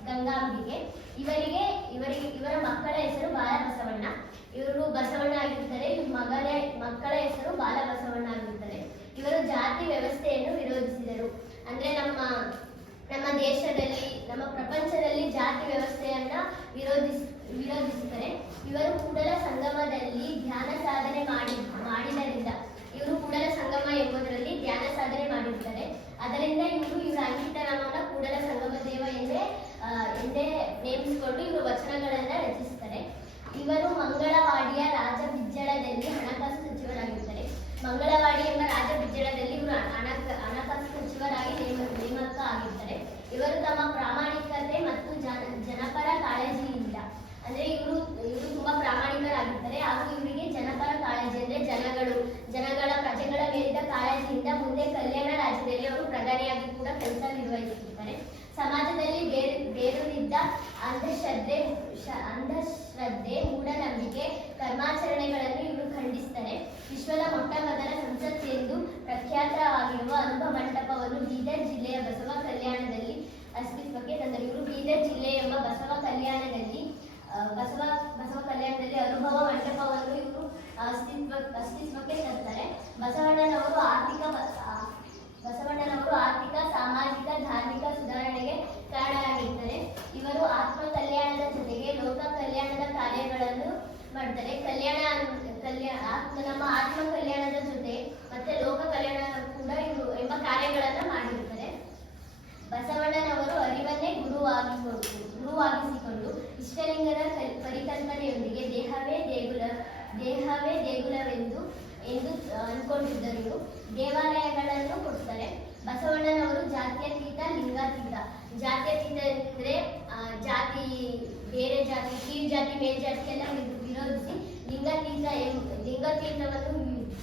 ಗಂಗಾಂಬಿಕೆ. ಇವರ ಮಕ್ಕಳ ಹೆಸರು ಬಾಲಬಸವಣ್ಣ. ಇವರು ಬಸವಣ್ಣ ಆಗಿರ್ತಾರೆ. ಮಕ್ಕಳ ಹೆಸರು ಬಾಲಬಸವಣ್ಣ ಆಗಿರ್ತಾರೆ. ಇವರು ಜಾತಿ ವ್ಯವಸ್ಥೆಯನ್ನು ವಿರೋಧಿಸಿದರು. ಅಂದ್ರೆ ನಮ್ಮ ದೇಶದಲ್ಲಿ, ನಮ್ಮ ಪ್ರಪಂಚದಲ್ಲಿ ಜಾತಿ ವ್ಯವಸ್ಥೆಯನ್ನ ವಿರೋಧಿಸುತ್ತಾರೆ. ಇವರು ಕೂಡಲ ಸಂಗಮದಲ್ಲಿ ಧ್ಯಾನ ಸಾಧನೆ ಮಾಡಿದ್ದರಿಂದ ಇವರು ಕೂಡಲ ಸಂಗಮ ಎಂಬುದರಲ್ಲಿ ಧ್ಯಾನ ಸಾಧನೆ ಮಾಡಿರ್ತಾರೆ. ಅದರಿಂದ ಇವರ ಅಂಕಿತನಾಮವನ್ನು ಕೂಡಲ ಸಂಗಮ ದೇವ ಎಂದೇ ನೇಮಿಸಿಕೊಂಡು ಇವರು ವಚನಗಳನ್ನ ರಚಿಸುತ್ತಾರೆ. ಇವರು ಮಂಗಳವಾಡಿಯ ರಾಜಬಿಜ್ಜಳದಲ್ಲಿ ಹಣಕಾಸು ಸಚಿವರಾಗಿರ್ತಾರೆ. ಮಂಗಳವಾಡಿ ಎಂಬ ರಾಜಬಿಜ್ಜಳದಲ್ಲಿ ಇವರು ಹಣಕಾಸು ಸಚಿವರಾಗಿ ನೇಮಕ ಆಗಿರ್ತಾರೆ. ಇವರು ತಮ್ಮ ಪ್ರಾಮಾಣಿಕತೆ ಮತ್ತು ಜನಪರ ಕಾಳಜಿಯಿಂದ, ಅಂದ್ರೆ ಇವರು ತುಂಬಾ ಪ್ರಾಮಾಣಿಕರಾಗಿರ್ತಾರೆ. ಹಾಗೂ ಇವರಿಗೆ ಜನಪರ ಕಾಳಜಿ ಅಂದ್ರೆ ಪ್ರಜೆಗಳ ಮೇಲಿದ್ದ ಕಾಳಜಿಯಿಂದ ಮುಂದೆ ಕಲ್ಯಾಣ ರಾಜ್ಯದಲ್ಲಿ ಅವರು ಪ್ರಧಾನಿಯಾಗಿ ಕೂಡ ಕೆಲಸ ನಿರ್ವಹಿಸುತ್ತಾರೆ. ಸಮಾಜದಲ್ಲಿ ಬೇರೂರಿದ್ದ ಅಂಧಶ್ರದ್ಧೆ, ಮೂಢನಂಬಿಕೆ, ಕರ್ಮಾಚರಣೆಗಳನ್ನು ಇವರು ಖಂಡಿಸ್ತಾರೆ. ವಿಶ್ವದ ಮೊಟ್ಟ ಮೊದಲ ಸಂಸತ್ ಎಂದು ಪ್ರಖ್ಯಾತವಾಗಿರುವ ಅನುಭವ ಮಂಟಪವನ್ನು ಬೀದರ್ ಜಿಲ್ಲೆಯ ಬಸವ ಕಲ್ಯಾಣದಲ್ಲಿ ಅಸ್ತಿತ್ವಕ್ಕೆ ತಂದರು. ಇವರು ಬೀದರ್ ಜಿಲ್ಲೆ ಎಂಬ ಬಸವ ಕಲ್ಯಾಣದಲ್ಲಿ ಅನುಭವ ಮಂಟಪವನ್ನು ಇವರು ಅಸ್ತಿತ್ವಕ್ಕೆ ತರ್ತಾರೆ. ಬಸವಣ್ಣನವರು ಆರ್ಥಿಕ, ಸಾಮಾಜಿಕ, ಧಾರ್ಮಿಕ ಸುಧಾರಣೆಗೆ ಕಾರಣರಾಗಿರ್ತಾರೆ. ಇವರು ಆತ್ಮ ಕಲ್ಯಾಣದ ಜೊತೆಗೆ ಲೋಕ ಕಲ್ಯಾಣದ ಕಾರ್ಯಗಳನ್ನು ಮಾಡ್ತಾರೆ. ನಮ್ಮ ಆತ್ಮ ಕಲ್ಯಾಣದ ಜೊತೆ ಮತ್ತೆ ಲೋಕ ಕಲ್ಯಾಣ ಕೂಡ ಇವರು ಎಂಬ ಕಾರ್ಯಗಳನ್ನು ಮಾಡಿರ್ತಾರೆ. ಬಸವಣ್ಣನವರು ಅರಿವನ್ನೇ ಗುರುವಾಗಿಸಿಕೊಂಡು ಇಷ್ಟಲಿಂಗದ ಪರಿಕಲ್ಪನೆಯೊಂದಿಗೆ ದೇಹವೇ ದೇಗುಲವೆಂದು ಅಂದ್ಕೊಂಡಿದ್ದರು. ದೇವಾಲಯಗಳನ್ನು ಕೊಡ್ತಾರೆ. ಬಸವಣ್ಣನವರು ಜಾತ್ಯತೀತ, ಲಿಂಗಾತೀತ. ಜಾತ್ಯತೀತ ಅಂದರೆ ಬೇರೆ ಜಾತಿ, ಕೀಳ್ ಜಾತಿ, ಮೇಲ್ಜಾತಿಗೆಲ್ಲ ವಿರೋಧಿಸಿ, ಲಿಂಗಾತೀತವನ್ನು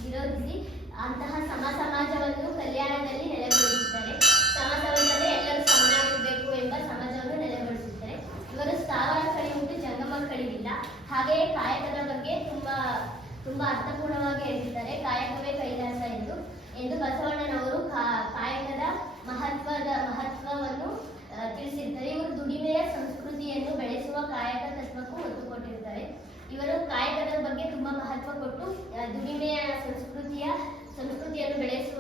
ವಿರೋಧಿಸಿ ಅಂತಹ ಸಮಾಜವನ್ನು ಕಲ್ಯಾಣದಲ್ಲಿ ನೆಲೆಗೊಳಿಸುತ್ತಾರೆ. ಸಮಾಜದಲ್ಲಿ ಎಲ್ಲರೂ ಸಮನಾಗಿರಬೇಕು ಎಂಬ ಸಮಾಜವನ್ನು ನೆಲೆಗೊಳಿಸುತ್ತಾರೆ. ಇವರು ಸ್ಥಾವರ ಕಳಿವುಂಟು, ಜಂಗಮ ಕಳಿವಿಲ್ಲ. ಹಾಗೆಯೇ ಕಾಯಕದ ಬಗ್ಗೆ ತುಂಬಾ ಅರ್ಥಪೂರ್ಣವಾಗಿ ಹೇಳಿದ್ದಾರೆ. ಕಾಯಕವೇ ಕೈಲಾಸ ಎಂದು ಬಸವಣ್ಣನವರು ಕಾಯಕದ ಮಹತ್ವವನ್ನು ತಿಳಿಸಿರ್ತಾರೆ. ಇವರು ದುಡಿಮೆಯ ಸಂಸ್ಕೃತಿಯನ್ನು ಬೆಳೆಸುವ ಕಾಯಕ ತತ್ವಕ್ಕೂ ಒತ್ತು ಕೊಟ್ಟಿರ್ತಾರೆ. ಇವರು ಕಾಯಕದ ಬಗ್ಗೆ ತುಂಬಾ ಮಹತ್ವ ಕೊಟ್ಟು ದುಡಿಮೆಯ ಸಂಸ್ಕೃತಿಯನ್ನು ಬೆಳೆಸುವ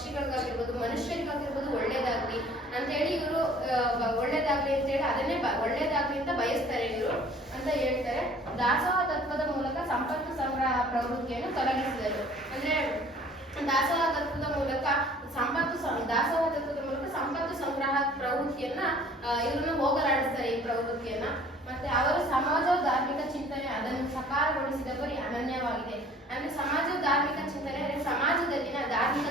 ಪಕ್ಷಿಗಳಿಗಾಗಿರ್ಬೋದು ಮನುಷ್ಯರಿಗಾಗಿರ್ಬೋದು ಒಳ್ಳೇದಾಗ್ಲಿ ಅಂತೇಳಿ ಇವರು ಒಳ್ಳೇದಾಗ್ಲಿ ಅಂತೇಳಿ ಅದನ್ನೇ ಒಳ್ಳೇದಾಗ್ಲಿ ಅಂತ ಬಯಸ್ತಾರೆ ಇವರು ಅಂತ ಹೇಳ್ತಾರೆ. ದಾಸೋಹ ತತ್ವದ ಮೂಲಕ ಸಂಪತ್ತು ಸಂಗ್ರಹ ಪ್ರವೃತ್ತಿಯನ್ನು ತೊಲಗಿಸಿದರು. ಅಂದ್ರೆ ದಾಸೋಹ ತತ್ವದ ಮೂಲಕ ಸಂಪತ್ತು ಸಂಗ್ರಹ ಪ್ರವೃತ್ತಿಯನ್ನ ಇವ್ರನ್ನ ಹೋಗಲಾಡಿಸ್ತಾರೆ ಈ ಪ್ರವೃತ್ತಿಯನ್ನ. ಮತ್ತೆ ಅವರು ಸಮಾಜ ಧಾರ್ಮಿಕ ಚಿಂತನೆ ಅದನ್ನು ಸಕಾರಗೊಳಿಸಿದವರು ಅನನ್ಯವಾಗಿದೆ. ಅಂದ್ರೆ ಸಮಾಜ ಧಾರ್ಮಿಕ ಚಿಂತನೆ ಅಂದ್ರೆ ಸಮಾಜದಲ್ಲಿನ ಧಾರ್ಮಿಕ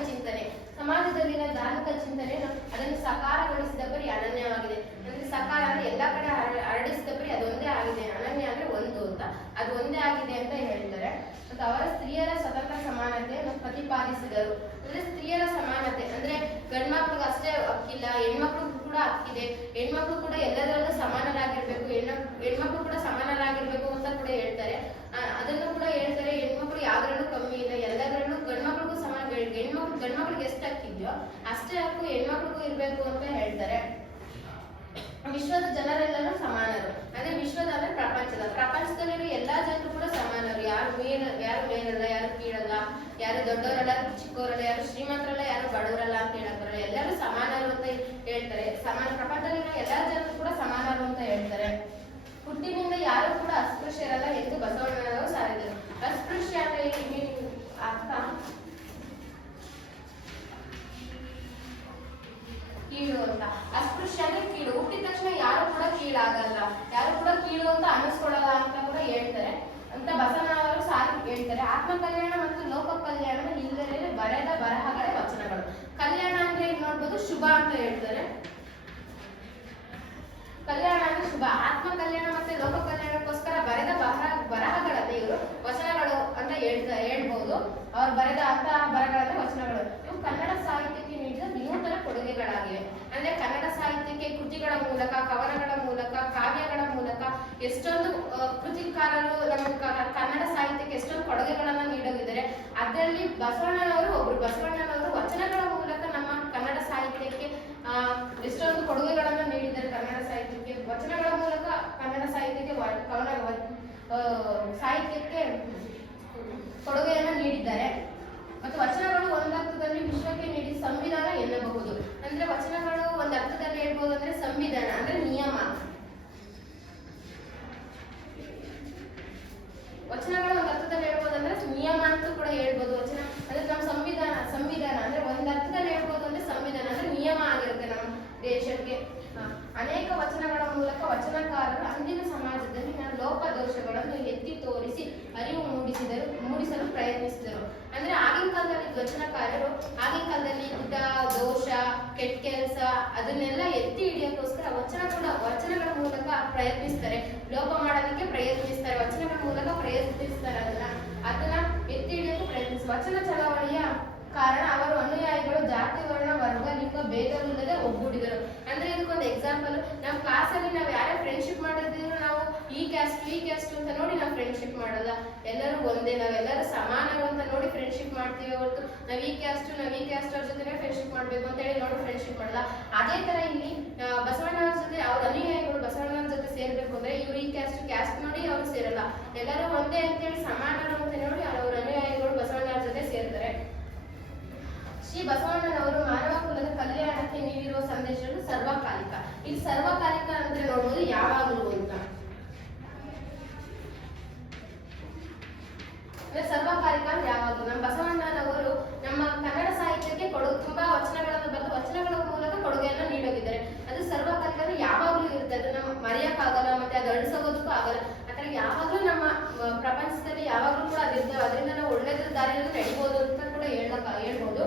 ಚಿಂತನೆಯನ್ನು ಅದನ್ನು ಸಕಾರಗೊಳಿಸಿದವರು ಅನನ್ಯವಾಗಿದೆ. ಅಂದ್ರೆ ಸಕಾರ ಅಂದ್ರೆ ಎಲ್ಲಾ ಕಡೆ ಹರಡಿಸಿದವರು ಅದೊಂದೇ ಆಗಿದೆ. ಅನನ್ಯ ಅಂದ್ರೆ ಒಂದು ಅಂತ, ಅದು ಒಂದೇ ಆಗಿದೆ ಅಂತ ಹೇಳ್ತಾರೆ. ಮತ್ತು ಅವರ ಸ್ತ್ರೀಯರ ಸ್ವತಂತ್ರ ಸಮಾನತೆಯನ್ನು ಪ್ರತಿಪಾದಿಸಿದರು. ಅಂದ್ರೆ ಸ್ತ್ರೀಯರ ಸಮಾನತೆ ಅಂದ್ರೆ ಗಂಡ್ಮಕ್ಳಿಗೆ ಅಷ್ಟೇ ಹಕ್ಕಿಲ್ಲ, ಹೆಣ್ಮಕ್ಳಿಗೂ ಕೂಡ ಹಕ್ಕಿದೆ. ಹೆಣ್ಮಕ್ಳು ಕೂಡ ಎಲ್ಲದರಲ್ಲೂ ಸಮಾನರಾಗಿರ್ಬೇಕು, ಹೆಣ್ಮಕ್ಳು ಕೂಡ ಸಮಾನರಾಗಿರ್ಬೇಕು ಅಂತ ಕೂಡ ಹೇಳ್ತಾರೆ. ಅದನ್ನು ಕೂಡ ಹೇಳ್ತಾರೆ, ಹೆಣ್ಮಕ್ಳು ಯಾವ್ದ್ರಲ್ಲೂ ಕಮ್ಮಿ ಇಲ್ಲ, ಎಲ್ಲದರಲ್ಲೂ ಗಂಡ್ಮಕ್ಳಿಗೂ ಸಮಾನ. ಗಂಡ್ಮಕ್ಳಿಗೆ ಎಷ್ಟು ಹಕ್ಕಿದೆಯೋ ಅಷ್ಟೇ ಹಕ್ಕು ಹೆಣ್ಮಕ್ಳಿಗೂ ಇರ್ಬೇಕು ಅಂತ ಹೇಳ್ತಾರೆ. ವಿಶ್ವದ ಜನರೆಲ್ಲರೂ ಸಮಾನರು. ಅಂದ್ರೆ ವಿಶ್ವದ ಅಂದ್ರೆ ಪ್ರಪಂಚದಲ್ಲಿರೋ ಎಲ್ಲಾ ಜನರು ಕೂಡ ಸಮಾನರು. ಯಾರು ಮೇಲಲ್ಲ, ಯಾರು ಕೀಳಲ್ಲ, ಯಾರು ದೊಡ್ಡವರಲ್ಲ, ಚಿಕ್ಕವರಲ್ಲ, ಯಾರು ಶ್ರೀಮಂತರಲ್ಲ, ಯಾರು ಬಡವರಲ್ಲ ಅಂತ ಹೇಳಕ್ ಬರಲ್ಲ. ಎಲ್ಲರೂ ಸಮಾನರು ಅಂತ ಹೇಳ್ತಾರೆ. ಪ್ರಪಂಚದಲ್ಲಿರೋ ಎಲ್ಲಾ ಜನರು ಕೂಡ ಸಮಾನರು ಅಂತ ಹೇಳ್ತಾರೆ. ಹುಟ್ಟಿನಿಂದ ಯಾರು ಕೂಡ ಅಸ್ಪೃಶ್ಯರಲ್ಲ ಎಂದು ಬಸವಣ್ಣನವರು ಸಾರಿದರು. ಅಸ್ಪೃಶ್ಯ ಅಂದ್ರೆ ಅರ್ಥ ಕೀಳು ಅಂತ. ಅಸ್ಪೃಶ್ಯ ಅಂದ್ರೆ ಕೀಳು. ಹುಟ್ಟಿದ ತಕ್ಷಣ ಯಾರು ಕೂಡ ಕೀಳಾಗಲ್ಲ, ಯಾರು ಕೂಡ ಕೀಳು ಅಂತ ಅನ್ನಿಸ್ಕೊಳ್ಳಲ್ಲ ಅಂತ ಕೂಡ ಹೇಳ್ತಾರೆ ಅಂತ ಬಸವಣ್ಣನವರು ಸಾರಿ ಹೇಳ್ತಾರೆ. ಆತ್ಮ ಕಲ್ಯಾಣ ಮತ್ತು ಲೋಕ ಕಲ್ಯಾಣ ಹಿನ್ನೆಲೆಯಲ್ಲಿ ಬರೆದ ಬರಹಗಳ ವಚನಗಳು. ಕಲ್ಯಾಣ ಅಂದ್ರೆ ಈಗ ನೋಡ್ಬೋದು ಶುಭ ಅಂತ ಹೇಳ್ತಾರೆ. ಕಲ್ಯಾಣ ಅಂದ್ರೆ ಶುಭ. ಆತ್ಮ ಕಲ್ಯಾಣ ಮತ್ತೆ ಲೋಕ ಕಲ್ಯಾಣಕ್ಕೋಸ್ಕರ ಬರೆದ ಬರಹಗಳನ್ನ ಇವರು ವಚನಗಳು ಅಂತ ಹೇಳ್ಬೋದು. ಅವ್ರು ಬರೆದ ಅಂತಹ ಬರಹಗಳನ್ನ ವಚನಗಳು. ಇವು ಕನ್ನಡ ಸಾಹಿತ್ಯಕ್ಕೆ ನೀಡಿದ ವಿನೂತನ ಕೊಡುಗೆಗಳಾಗಿವೆ. ಅಂದ್ರೆ ಕನ್ನಡ ಸಾಹಿತ್ಯಕ್ಕೆ ಕೃತಿಗಳ ಮೂಲಕ, ಕವನಗಳ ಮೂಲಕ, ಕಾವ್ಯಗಳ ಮೂಲಕ ಎಷ್ಟೊಂದು ಕೃತಿಕಾರರು ನಮ್ಮ ಕನ್ನಡ ಸಾಹಿತ್ಯಕ್ಕೆ ಎಷ್ಟೊಂದು ಕೊಡುಗೆಗಳನ್ನ ನೀಡೋಗಿದ್ದಾರೆ. ಅದರಲ್ಲಿ ಬಸವಣ್ಣನವರು ಒಬ್ರು. ಬಸವಣ್ಣನವರು ವಚನಗಳ ಮೂಲಕ ನಮ್ಮ ಕನ್ನಡ ಸಾಹಿತ್ಯಕ್ಕೆ ಎಷ್ಟೊಂದು ಕೊಡುಗೆಗಳನ್ನ ನೀಡಿದ್ದಾರೆ. ಕನ್ನಡ ಸಾಹಿತ್ಯಕ್ಕೆ ವಚನಗಳ ಮೂಲಕ ಕನ್ನಡ ಸಾಹಿತ್ಯಕ್ಕೆ ಸಾಹಿತ್ಯಕ್ಕೆ ಕೊಡುಗೆಯನ್ನು ನೀಡಿದ್ದಾರೆ. ಮತ್ತು ವಚನಗಳು ಒಂದರ್ಥದಲ್ಲಿ ವಿಶ್ವಕ್ಕೆ ನೀಡಿದ ಸಂವಿಧಾನ ಎನ್ನಬಹುದು. ಅಂದ್ರೆ ವಚನಗಳು ಒಂದು ಅರ್ಥದಲ್ಲಿ ಹೇಳ್ಬೋದು ಅಂದ್ರೆ ಸಂವಿಧಾನ ಅಂದ್ರೆ ನಿಯಮ. ವಚನಗಳು ಒಂದು ಅರ್ಥದಲ್ಲಿ ಹೇಳ್ಬೋದು ಅಂದ್ರೆ ನಿಯಮ ಅಂತ ಕೂಡ ಹೇಳ್ಬೋದು. ವಚನ ಅಂದ್ರೆ ನಮ್ಮ ಸಂವಿಧಾನ ಅಂದ್ರೆ ಒಂದು ಅರ್ಥದಲ್ಲಿ ಹೇಳ್ಬೋದು ಅಂದ್ರೆ ಸಂವಿಧಾನ ಅಂದ್ರೆ ನಿಯಮ ಆಗಿರುತ್ತೆ ನಮ್ಮ ದೇಶಕ್ಕೆ. ಅನೇಕ ವಚನಗಳ ಮೂಲಕ ವಚನಕಾರರು ಅಂದಿನ ಸಮಾಜದಲ್ಲಿ ಲೋಪದೋಷಗಳನ್ನು ಎತ್ತಿ ತೋರಿಸಿ ಅರಿವು ಮೂಡಿಸಲು ಪ್ರಯತ್ನಿಸಿದರು. ಅಂದ್ರೆ ಆಗಿನ ಕಾಲದಲ್ಲಿ ವಚನಕಾರರು ಆಗಿನ ಕಾಲದಲ್ಲಿ ಗುಡ್ಡ ದೋಷ ಕೆಟ್ಟ ಕೆಲಸ ಅದನ್ನೆಲ್ಲ ಎತ್ತಿ ಹಿಡಿಯೋಕ್ಕೋಸ್ಕರ ವಚನಗಳ ಮೂಲಕ ಪ್ರಯತ್ನಿಸ್ತಾರೆ. ಲೋಪ ಮಾಡೋದಕ್ಕೆ ಪ್ರಯತ್ನಿಸ್ತಾರೆ. ವಚನಗಳ ಮೂಲಕ ಪ್ರಯತ್ನಿಸ್ತಾರೆ. ಅದನ್ನ ಎತ್ತಿ ಹಿಡಿಯೋಕೆ ಪ್ರಯತ್ನಿಸ್ತಾರೆ. ವಚನ ಚಳವಳಿಯ ಕಾರಣ ಅವರು ಅನುಯಾಯಿಗಳು ಜಾತಿ ವರ್ಣ ವರ್ಗ ಲಿಂಗ ಭೇದವಿಲ್ಲದೆ ಒಗ್ಗೂಡಿದರು. ಅಂದ್ರೆ ಇದಕ್ಕೊಂದು ಎಕ್ಸಾಂಪಲ್, ನಮ್ಮ ಕ್ಲಾಸಲ್ಲಿ ನಾವು ಯಾರೇ ಫ್ರೆಂಡ್ಶಿಪ್ ಮಾಡಿದ್ರು ನಾವು ಈ ಕ್ಯಾಸ್ಟ್ ಅಂತ ನೋಡಿ ನಾವು ಫ್ರೆಂಡ್ಶಿಪ್ ಮಾಡಲ್ಲ. ಎಲ್ಲರೂ ಒಂದೇ, ನಾವೆಲ್ಲರೂ ಸಮಾನರು ಅಂತ ನೋಡಿ ಫ್ರೆಂಡ್ಶಿಪ್ ಮಾಡ್ತೀವಿ ಹೊರತು ನಾವು ಈ ಕ್ಯಾಸ್ಟ್ ಅವ್ರ ಜೊತೆ ಫ್ರೆಂಡ್ಶಿಪ್ ಮಾಡ್ಬೇಕು ಅಂತ ಹೇಳಿ ನೋಡಿ ಫ್ರೆಂಡ್ಶಿಪ್ ಮಾಡಲ್ಲ. ಅದೇ ತರ ಇಲ್ಲಿ ಬಸವಣ್ಣವ್ರ ಜೊತೆ ಅವ್ರ ಅನುಯಾಯಿಗಳು ಬಸವಣ್ಣವ್ರ ಜೊತೆ ಸೇರ್ಬೇಕು ಅಂದ್ರೆ ಇವ್ರು ಈ ಕ್ಯಾಸ್ಟ್ ನೋಡಿ ಅವ್ರು ಸೇರಲ್ಲ. ಎಲ್ಲರೂ ಒಂದೇ ಅಂತೇಳಿ ಸಮಾನರು ಅಂತ ನೋಡಿ ಅವ್ರ ಅನುಯಾಯಿಗಳು ಬಸವಣ್ಣವ್ರ ಜೊತೆ ಸೇರ್ತಾರೆ. ಶ್ರೀ ಬಸವಣ್ಣನವರು ಮಾನವ ಕುಲದ ಕಲ್ಯಾಣಕ್ಕೆ ನೀಡಿರುವ ಸಂದೇಶಗಳು ಸರ್ವಕಾಲಿಕ. ಇಲ್ಲಿ ಸರ್ವಕಾಲಿಕ ಅಂದ್ರೆ ನೋಡ್ಬೋದು ಯಾವಾಗಲೂ ಅಂತ. ಸರ್ವಕಾಲಿಕ ಅಂದ್ರೆ ಯಾವಾಗಲೂ. ನಮ್ಮ ಬಸವಣ್ಣನವರು ನಮ್ಮ ಕನ್ನಡ ಸಾಹಿತ್ಯಕ್ಕೆ ತುಂಬಾ ವಚನಗಳನ್ನು ಬರೆದು ವಚನಗಳ ಮೂಲಕ ಕೊಡುಗೆಯನ್ನು ನೀಡೋಗಿದ್ದಾರೆ. ಅದು ಸರ್ವಕಾಲಿಕ ಅಂದ್ರೆ ಯಾವಾಗಲೂ ಇರುತ್ತೆ. ಅದನ್ನ ಮರೆಯಕ್ಕಾಗಲ್ಲ, ಮತ್ತೆ ಅದು ಅಳಿಸೋದಕ್ಕೂ ಆಗಲ್ಲ. ಆತರ ಯಾವಾಗಲೂ ನಮ್ಮ ಪ್ರಪಂಚದಲ್ಲಿ ಯಾವಾಗಲೂ ಕೂಡ ಅದಿರ್ತವೆ. ಅದರಿಂದ ನಾವು ಒಳ್ಳೆದ ದಾರಿಯಲ್ಲಿ ನಡಿಬಹುದು ಅಂತ ಕೂಡ ಹೇಳ್ಬೋದು.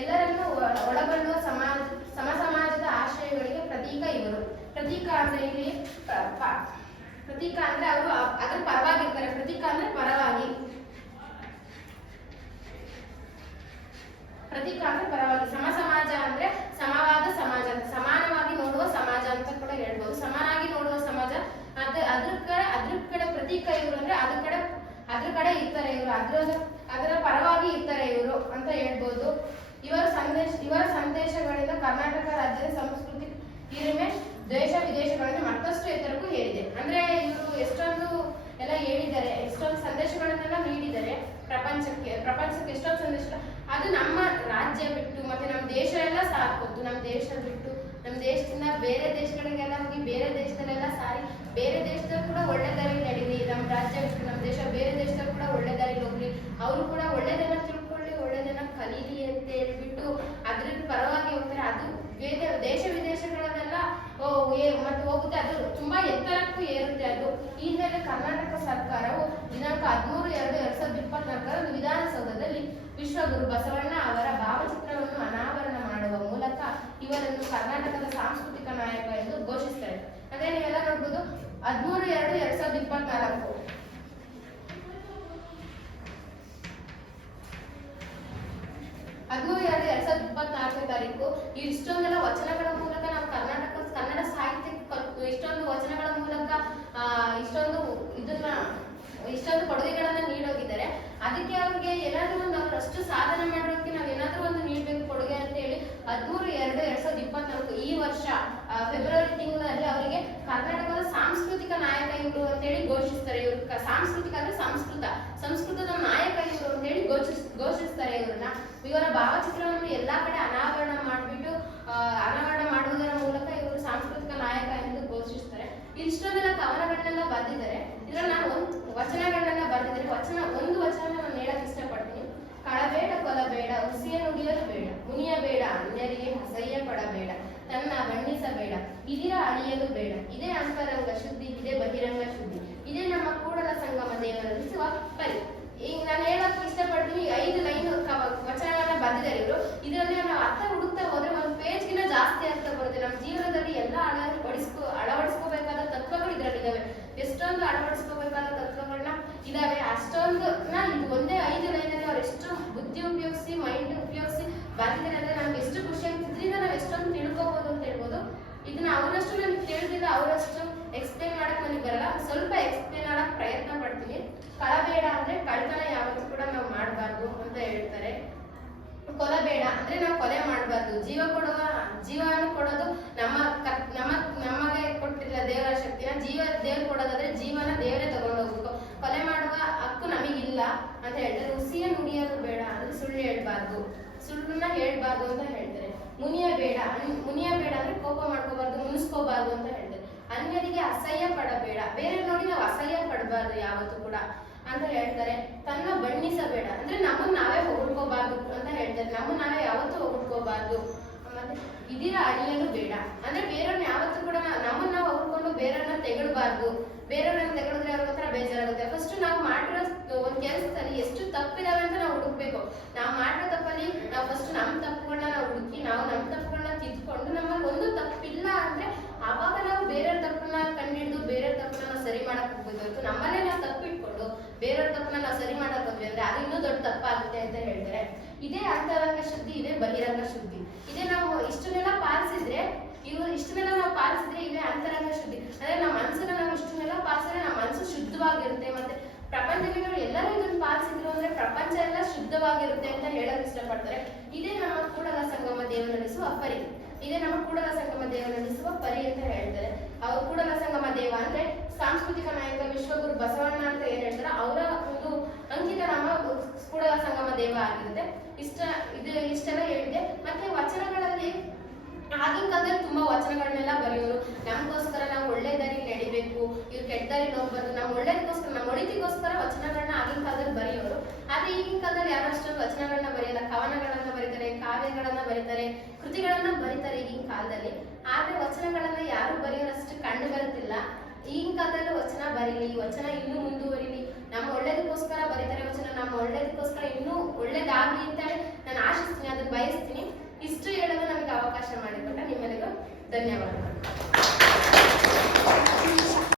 ಎಲ್ಲರನ್ನೂ ಒಳಗೊಳ್ಳುವ ಸಮಾಜದ ಆಶಯಗಳಿಗೆ ಪ್ರತೀಕ ಇವರು. ಪ್ರತೀಕ ಅಂದ್ರೆ ಇಲ್ಲಿ ಪ್ರತೀಕ ಅಂದ್ರೆ ಅವರು ಅದ್ರ ಪರವಾಗಿರ್ತಾರೆ. ಪ್ರತೀಕ ಅಂದ್ರೆ ಪರವಾಗಿ, ಪ್ರತೀಕ ಅಂದ್ರೆ ಪರವಾಗಿ. ಸಮಾಜ ಅಂದ್ರೆ ಸಮವಾದ ಸಮಾಜ, ಸಮಾನವಾಗಿ ನೋಡುವ ಸಮಾಜ ಅಂತ ಕೂಡ ಹೇಳ್ಬೋದು. ಸಮನಾಗಿ ನೋಡುವ ಸಮಾಜ. ಅದ್ರ ಕಡೆ ಪ್ರತೀಕ ಇವರು ಅಂದ್ರೆ ಅದ್ರ ಕಡೆ ಇರ್ತಾರೆ ಇವರು, ಅದರ ಪರವಾಗಿ ಇರ್ತಾರೆ ಇವರು ಅಂತ ಹೇಳ್ಬೋದು. ಇವರ ಸಂದೇಶಗಳಿಂದ ಕರ್ನಾಟಕ ರಾಜ್ಯದ ಸಂಸ್ಕೃತಿ ಹಿರಿಮೆ ದೇಶ ವಿದೇಶಗಳಲ್ಲಿ ಮತ್ತಷ್ಟು ಎತ್ತರಕ್ಕೂ ಏರಿದೆ. ಅಂದ್ರೆ ಇವರು ಎಷ್ಟೊಂದು ಎಲ್ಲ ಹೇಳಿದ್ದಾರೆ, ಎಷ್ಟೊಂದು ಸಂದೇಶಗಳನ್ನೆಲ್ಲ ನೀಡಿದ್ದಾರೆ. ಪ್ರಪಂಚಕ್ಕೆ ಎಷ್ಟೊಂದು ಸಂದೇಶ ಅದು ನಮ್ಮ ರಾಜ್ಯ ಬಿಟ್ಟು ಮತ್ತೆ ನಮ್ಮ ದೇಶ ಎಲ್ಲ ಸಾಕೋದು. ನಮ್ಮ ದೇಶ ಬಿಟ್ಟು ನಮ್ಮ ದೇಶದಿಂದ ಬೇರೆ ದೇಶಗಳಿಗೆಲ್ಲ ಹೋಗಿ ಬೇರೆ ದೇಶದಲ್ಲೆಲ್ಲ ಸಾರಿ ಬೇರೆ ದೇಶದಲ್ಲಿ ಕೂಡ ಒಳ್ಳೆ ದಾರಿ ನಡೀಲಿ. ನಮ್ಮ ರಾಜ್ಯ ಬಿಟ್ಟು ನಮ್ಮ ದೇಶ ಬೇರೆ ದೇಶದಲ್ಲಿ ಕೂಡ ಒಳ್ಳೆ ದಾರಿ ಹೋಗ್ಲಿ, ಅವರು ಕೂಡ ಒಳ್ಳೆದನ್ನ ತಿಳ್ಕೊಳ್ಳಿ, ಒಳ್ಳೆದನ್ನ ಕಲೀಲಿ ಅಂತ ಹೇಳ್ಬಿಟ್ಟು ಅದ್ರ ಪರವಾಗಿ ಹೋಗ್ತಾರೆ. ಅದು ದೇಶ ವಿದೇಶಗಳಲ್ಲೆಲ್ಲ ಮತ್ತೆ ಹೋಗುತ್ತೆ, ಅದು ತುಂಬಾ ಎತ್ತರಕ್ಕೂ ಏರುತ್ತೆ. ಅದು ಈ ಹಿನ್ನೆಲೆ ಕರ್ನಾಟಕ ಸರ್ಕಾರವು ದಿನಾಂಕ 13/2/2024 ವಿಧಾನಸೌಧದಲ್ಲಿ ವಿಶ್ವಗುರು ಬಸವಣ್ಣ ಅವರ ಭಾವಚಿತ್ರವನ್ನು ಅನಾವರಣ ಮಾಡುವ ಮೂಲಕ ಇವರನ್ನು ಕರ್ನಾಟಕದ ಸಾಂಸ್ಕೃತಿಕ ನಾಯಕ ಎಂದು ಘೋಷಿಸ್ತಾರೆ. ಅದೇ ನೀವೆಲ್ಲ ನೋಡ್ಬೋದು 13/2/2024 13/2/2024 ತಾರೀಕು ಇಷ್ಟೊಂದೆಲ್ಲ ವಚನಗಳ ಮೂಲಕ ನಾವು ಕನ್ನಡ ಸಾಹಿತ್ಯಕ್ಕೆ ಇಷ್ಟೊಂದು ವಚನಗಳ ಮೂಲಕ ಇಷ್ಟೊಂದು ಕೊಡುಗೆಗಳನ್ನ ನೀಡೋಗಿದ್ದಾರೆ. ಅದಕ್ಕೆ ಅವ್ರಿಗೆ ಏನಾದರೂ ನಾವು ಅಷ್ಟು ಸಾಧನೆ ಮಾಡೋದಕ್ಕೆ ನಾವು ಏನಾದರೂ ಒಂದು ನೀಡಬೇಕು ಕೊಡುಗೆ ಅಂತ ಹೇಳಿ 13/2/2024 ಈ ವರ್ಷ ಫೆಬ್ರವರಿ ತಿಂಗಳಲ್ಲಿ ಅವರಿಗೆ ಕರ್ನಾಟಕದ ಸಾಂಸ್ಕೃತಿಕ ನಾಯಕ ಇವರು ಅಂತೇಳಿ ಘೋಷಿಸ್ತಾರೆ. ಇವರು ಸಾಂಸ್ಕೃತಿಕ ಅಂದ್ರೆ ಸಂಸ್ಕೃತದ ನಾಯಕ ಇವರು ಅಂತೇಳಿ ಘೋಷಿಸ್ತಾರೆ. ಇವರ ಭಾವಚಿತ್ರವನ್ನು ಎಲ್ಲಾ ಕಡೆ ಅನಾವರಣ ಮಾಡುವುದರ ಮೂಲಕ ಇವರು ಸಾಂಸ್ಕೃತಿಕ ನಾಯಕ ಎಂದು ಘೋಷಿಸ್ತಾರೆ. ಇಷ್ಟೊಂದೆಲ್ಲ ಕವನಗಳನ್ನೆಲ್ಲ ಬರೆದಿದ್ದಾರೆ. ಇದ್ರಲ್ಲಿ ನಾನು ಒಂದು ವಚನಗಳನ್ನೆಲ್ಲ ಬರೆದಿದ್ದಾರೆ. ಒಂದು ವಚನ ನಾನು ಹೇಳಕ್ ಇಷ್ಟಪಡ್ತೀನಿ. ಕಳಬೇಡ ಕೊಲಬೇಡ ಹುಸಿಯ ನುಡಿಯಲು ಬೇಡ, ಮುನಿಯಬೇಡ ಅನ್ಯರಿಗೆ ಅಸಹ್ಯ ಪಡಬೇಡ, ತನ್ನ ಬಣ್ಣಿಸಬೇಡ, ಇದಿರ ಅಳಿಯಲು ಬೇಡ. ಇದೇ ಅಂತರಂಗ ಶುದ್ಧಿ, ಇದೇ ಬಹಿರಂಗ ಶುದ್ಧಿ, ಇದೇ ನಮ್ಮ ಕೂಡಲ ಸಂಗಮ ದೇವರಲ್ಲಿಸುವ ಪರಿ. ಈಗ ನಾನು ಹೇಳಕ್ ಇಷ್ಟಪಡ್ತೀನಿ. 5 ಲೈನ್ ವಚನಗಳನ್ನ ಬರೆದಿದ್ದಾರೆ ಇವರು. ಇದರಲ್ಲಿ ನಾವು ಅರ್ಥ ಹುಡುಕ್ತಾ ಹೋದ್ರೆ ಒಂದು ಪೇಜ್ಗಿನ ಜಾಸ್ತಿ ಅರ್ಥ ಬರುತ್ತೆ. ನಮ್ಮ ಜೀವನದಲ್ಲಿ ಎಲ್ಲ ಅಳವಡಿಸ್ಕೋಬೇಕಾದ ತತ್ವಗಳು ಇದರಲ್ಲಿದ್ದಾವೆ. ಎಷ್ಟೊಂದು ಅಳವಡಿಸ್ಕೋಬೇಕಾದ ತತ್ವಗಳನ್ನ ಇದಾವೆ. ಅಷ್ಟೊಂದು ಇದು ಒಂದೇ 5 ಲೈನಲ್ಲಿ ಅವ್ರು ಎಷ್ಟು ಬುದ್ಧಿ ಉಪಯೋಗಿಸಿ ಮೈಂಡ್ ಉಪಯೋಗಿಸಿ ಬರೆದಿದ್ದಾರೆ ಅಂದ್ರೆ ನಮ್ಗೆ ಎಷ್ಟು ಖುಷಿ ಆಗ್ತಿದ್ರಿಂದ ನಾವು ಎಷ್ಟೊಂದು ತಿಳ್ಕೊಬೋದು ಅಂತ ಹೇಳ್ಬೋದು. ಇದನ್ನ ಅವರಷ್ಟು ನನಗೆ ತಿಳಿದಿಲ್ಲ, ಅವರಷ್ಟು ಎಕ್ಸ್ಪ್ಲೇನ್ ಮಾಡಕ್ ನನಗೆ ಬರಲ್ಲ. ಸ್ವಲ್ಪ ಎಕ್ಸ್ಪ್ಲೇನ್ ಮಾಡಕ್ ಪ್ರಯತ್ನ ಪಡ್ತೀನಿ. ಕಳಬೇಡ ಅಂದ್ರೆ ಕಳ್ತನ ಯಾವತ್ತೂ ಕೂಡ ನಾವು ಮಾಡಬಾರ್ದು ಅಂತ ಹೇಳ್ತಾರೆ. ಕೊಲಬೇಡ ಅಂದ್ರೆ ನಾವು ಕೊಲೆ ಮಾಡಬಾರ್ದು. ಜೀವವನ್ನು ಕೊಡೋದು ನಮಗೆ ಕೊಟ್ಟಿಲ್ಲ ದೇವರ ಶಕ್ತಿನ. ದೇವ್ರು ಕೊಡೋದಾದ್ರೆ ಜೀವನ ದೇವರೇ ತಗೊಂಡೋಗ್ಬೇಕು. ಕೊಲೆ ಮಾಡುವ ಹಕ್ಕು ನಮಗಿಲ್ಲ ಅಂತ ಹೇಳ್ತಾರೆ. ಹುಸಿಯ ನುಡಿಯಲು ಬೇಡ ಅಂದ್ರೆ ಸುಳ್ಳನ್ನ ಹೇಳ್ಬಾರ್ದು ಅಂತ ಹೇಳ್ತಾರೆ. ಮುನಿಯ ಬೇಡ ಅಂದ್ರೆ ಕೋಪ ಮಾಡ್ಕೋಬಾರ್ದು, ಮುನಿಸ್ಕೋಬಾರ್ದು ಅಂತ ಹೇಳ್ತಾರೆ. ಅನ್ಯರಿಗೆ ಅಸಹ್ಯ ಪಡಬೇಡ, ಬೇರೆ ನೋಡಿ ನಾವು ಅಸಹ್ಯ ಪಡಬಾರ್ದು ಯಾವತ್ತೂ ಕೂಡ ಅಂತ ಹೇಳ್ತಾರೆ. ತನ್ನ ಬಣ್ಣಿಸಬೇಡ ಅಂದ್ರೆ ನಮ್ಮನ್ನ ನಾವೇ ಹೊಗಳ್ಕೋಬಾರ್ದು ಅಂತ ಹೇಳ್ತಾರೆ. ನಮ್ಮನ್ನ ನಾವೇ ಯಾವತ್ತೂ ಹೊಗಳ್ಕೋಬಾರ್ದು. ಮತ್ತೆ ಇದಿರ ಅಳಿಯಲು ಬೇಡ ಅಂದ್ರೆ ಬೇರೆಯವ್ರನ್ನ ಯಾವತ್ತೂ ಕೂಡ ನಮ್ಮನ್ನ ನಾವು ಹೊಗಳ್ಕೊಂಡು ಬೇರೆಯವ್ರನ್ನ ತೆಗಳ್ಬಾರ್ದು. ಬೇರೆಯವ್ರನ್ನ ತೆಗೆದ್ರೆ ಅವ್ರಿಗೊಂಥರ ಬೇಜಾರಾಗುತ್ತೆ. ಫಸ್ಟ್ ನಾವು ಮಾಡಿರೋ ಒಂದು ಕೆಲಸದಲ್ಲಿ ಎಷ್ಟು ತಪ್ಪಿದಾವೆ ಅಂತ ನಾವು ಹುಡುಕ್ಬೇಕು. ನಾವು ಮಾಡಿರೋ ತಪ್ಪಲ್ಲಿ ನಾವು ಫಸ್ಟ್ ನಮ್ಮ ತಪ್ಪುಗಳನ್ನ ನಾವು ಹುಡುಕಿ ನಾವು ನಮ್ಮ ತಪ್ಪುಗಳನ್ನ ತಿದ್ಕೊಂಡು ನಮ್ಮಲ್ಲಿ ಒಂದು ತಪ್ಪಿಲ್ಲ ಅಂದ್ರೆ ಆವಾಗ ನಾವು ಬೇರೆಯವ್ರ ತಪ್ಪನ್ನ ಕಂಡಿಡಿದು ಬೇರೆಯವ್ರ ತಪ್ಪನ್ನ ನಾವು ಸರಿ ಮಾಡಕ್ ಹೋಗ್ಬೇಕು. ನಮ್ಮಲ್ಲೇ ನಾವು ತಪ್ಪಿಟ್ಕೊಂಡು ಬೇರೆಯವ್ರ ತಪ್ಪನ್ನ ನಾವು ಸರಿ ಮಾಡಕ್ ಹೋದ್ವಿ ಅಂದ್ರೆ ಅದು ಇನ್ನೂ ದೊಡ್ಡ ತಪ್ಪಾಗುತ್ತೆ ಅಂತ ಹೇಳ್ತಾರೆ. ಇದೇ ಅಂತರಂಗ ಶುದ್ಧಿ, ಇದೇ ಬಹಿರಂಗ ಶುದ್ಧಿ. ಇದೇ ನಾವು ಇಷ್ಟನ್ನೆಲ್ಲ ಪಾಲಿಸಿದ್ರೆ ಇದೇ ಅಂತರಂಗ ಶುದ್ಧಿ. ಅಂದ್ರೆ ನಮ್ಮ ಮನಸ್ಸನ್ನ ನಾವು ಇಷ್ಟನ್ನೆಲ್ಲ ಪಾಲಿಸಿದ್ರೆ ನಮ್ಮ ಮನಸ್ಸು ಶುದ್ಧವಾಗಿರುತ್ತೆ. ಮತ್ತೆ ಪ್ರಪಂಚದಲ್ಲಿ ಎಲ್ಲರೂ ಇದನ್ನು ಪಾಲಿಸಿದ್ರು ಅಂದ್ರೆ ಪ್ರಪಂಚ ಎಲ್ಲ ಶುದ್ಧವಾಗಿರುತ್ತೆ ಅಂತ ಹೇಳಕ್ ಇಷ್ಟಪಡ್ತಾರೆ. ಇದೇ ನಮ್ಮ ಕೂಡಲ ಸಂಗಮ ದೇವರಲ್ಲಿಸುವ ಪರಿ. ಅಂತ ಹೇಳ್ತಾರೆ. ಅವ್ರ ಕೂಡಲ ಸಂಗಮ ದೇವ ಅಂದ್ರೆ ಸಾಂಸ್ಕೃತಿಕ ನಾಯಕ ವಿಶ್ವಗುರು ಬಸವಣ್ಣ ಅಂತ ಏನ್ ಹೇಳ್ತಾರೆ ಅವರ ಒಂದು ಅಂಕಿತ ನಾಮ ಕೂಡಲ ಸಂಗಮ ದೇವ ಆಗಿರುತ್ತೆ. ಇಷ್ಟೆಲ್ಲ ಹೇಳಿದೆ. ಮತ್ತೆ ವಚನಗಳಲ್ಲಿ ಆಗಿನ ಕಾಲದಲ್ಲಿ ತುಂಬಾ ವಚನಗಳನ್ನೆಲ್ಲ ಬರೆಯೋರು. ನಮಗೋಸ್ಕರ ನಾವು ಒಳ್ಳೆ ದಾರಿ ನಡಿಬೇಕು, ಇವ್ರು ಕೆಟ್ಟ ದಾರಿ ಹೋಗ್ಬಾರ್ದು, ನಮ್ಮ ಒಳ್ಳೇದಕ್ಕೋಸ್ಕರ ನಮ್ಮ ಒಳಿತಿಗೋಸ್ಕರ ವಚನಗಳನ್ನ ಆಗಿನ ಕಾಲದಲ್ಲಿ ಬರೆಯೋರು. ಆದ್ರೆ ಈಗಿನ ಕಾಲದಲ್ಲಿ ಯಾರು ಅಷ್ಟೊಂದು ವಚನಗಳನ್ನ ಬರೆಯಲ್ಲ. ಕವನಗಳನ್ನ ಬರೀತಾರೆ, ಕಾವ್ಯಗಳನ್ನ ಬರೀತಾರೆ, ಕೃತಿಗಳನ್ನ ಬರೀತಾರೆ ಈಗಿನ ಕಾಲದಲ್ಲಿ. ಆದ್ರೆ ವಚನಗಳನ್ನ ಯಾರು ಬರೆಯೋರಷ್ಟು ಕಂಡು ಬರುತ್ತಿಲ್ಲ. ಈಗಿನ ಕಾಲದಲ್ಲಿ ವಚನ ಬರೀಲಿ, ವಚನ ಇನ್ನೂ ಮುಂದುವರಿಲಿ, ನಮ್ಮ ಒಳ್ಳೇದಕ್ಕೋಸ್ಕರ ಬರೀತಾರೆ.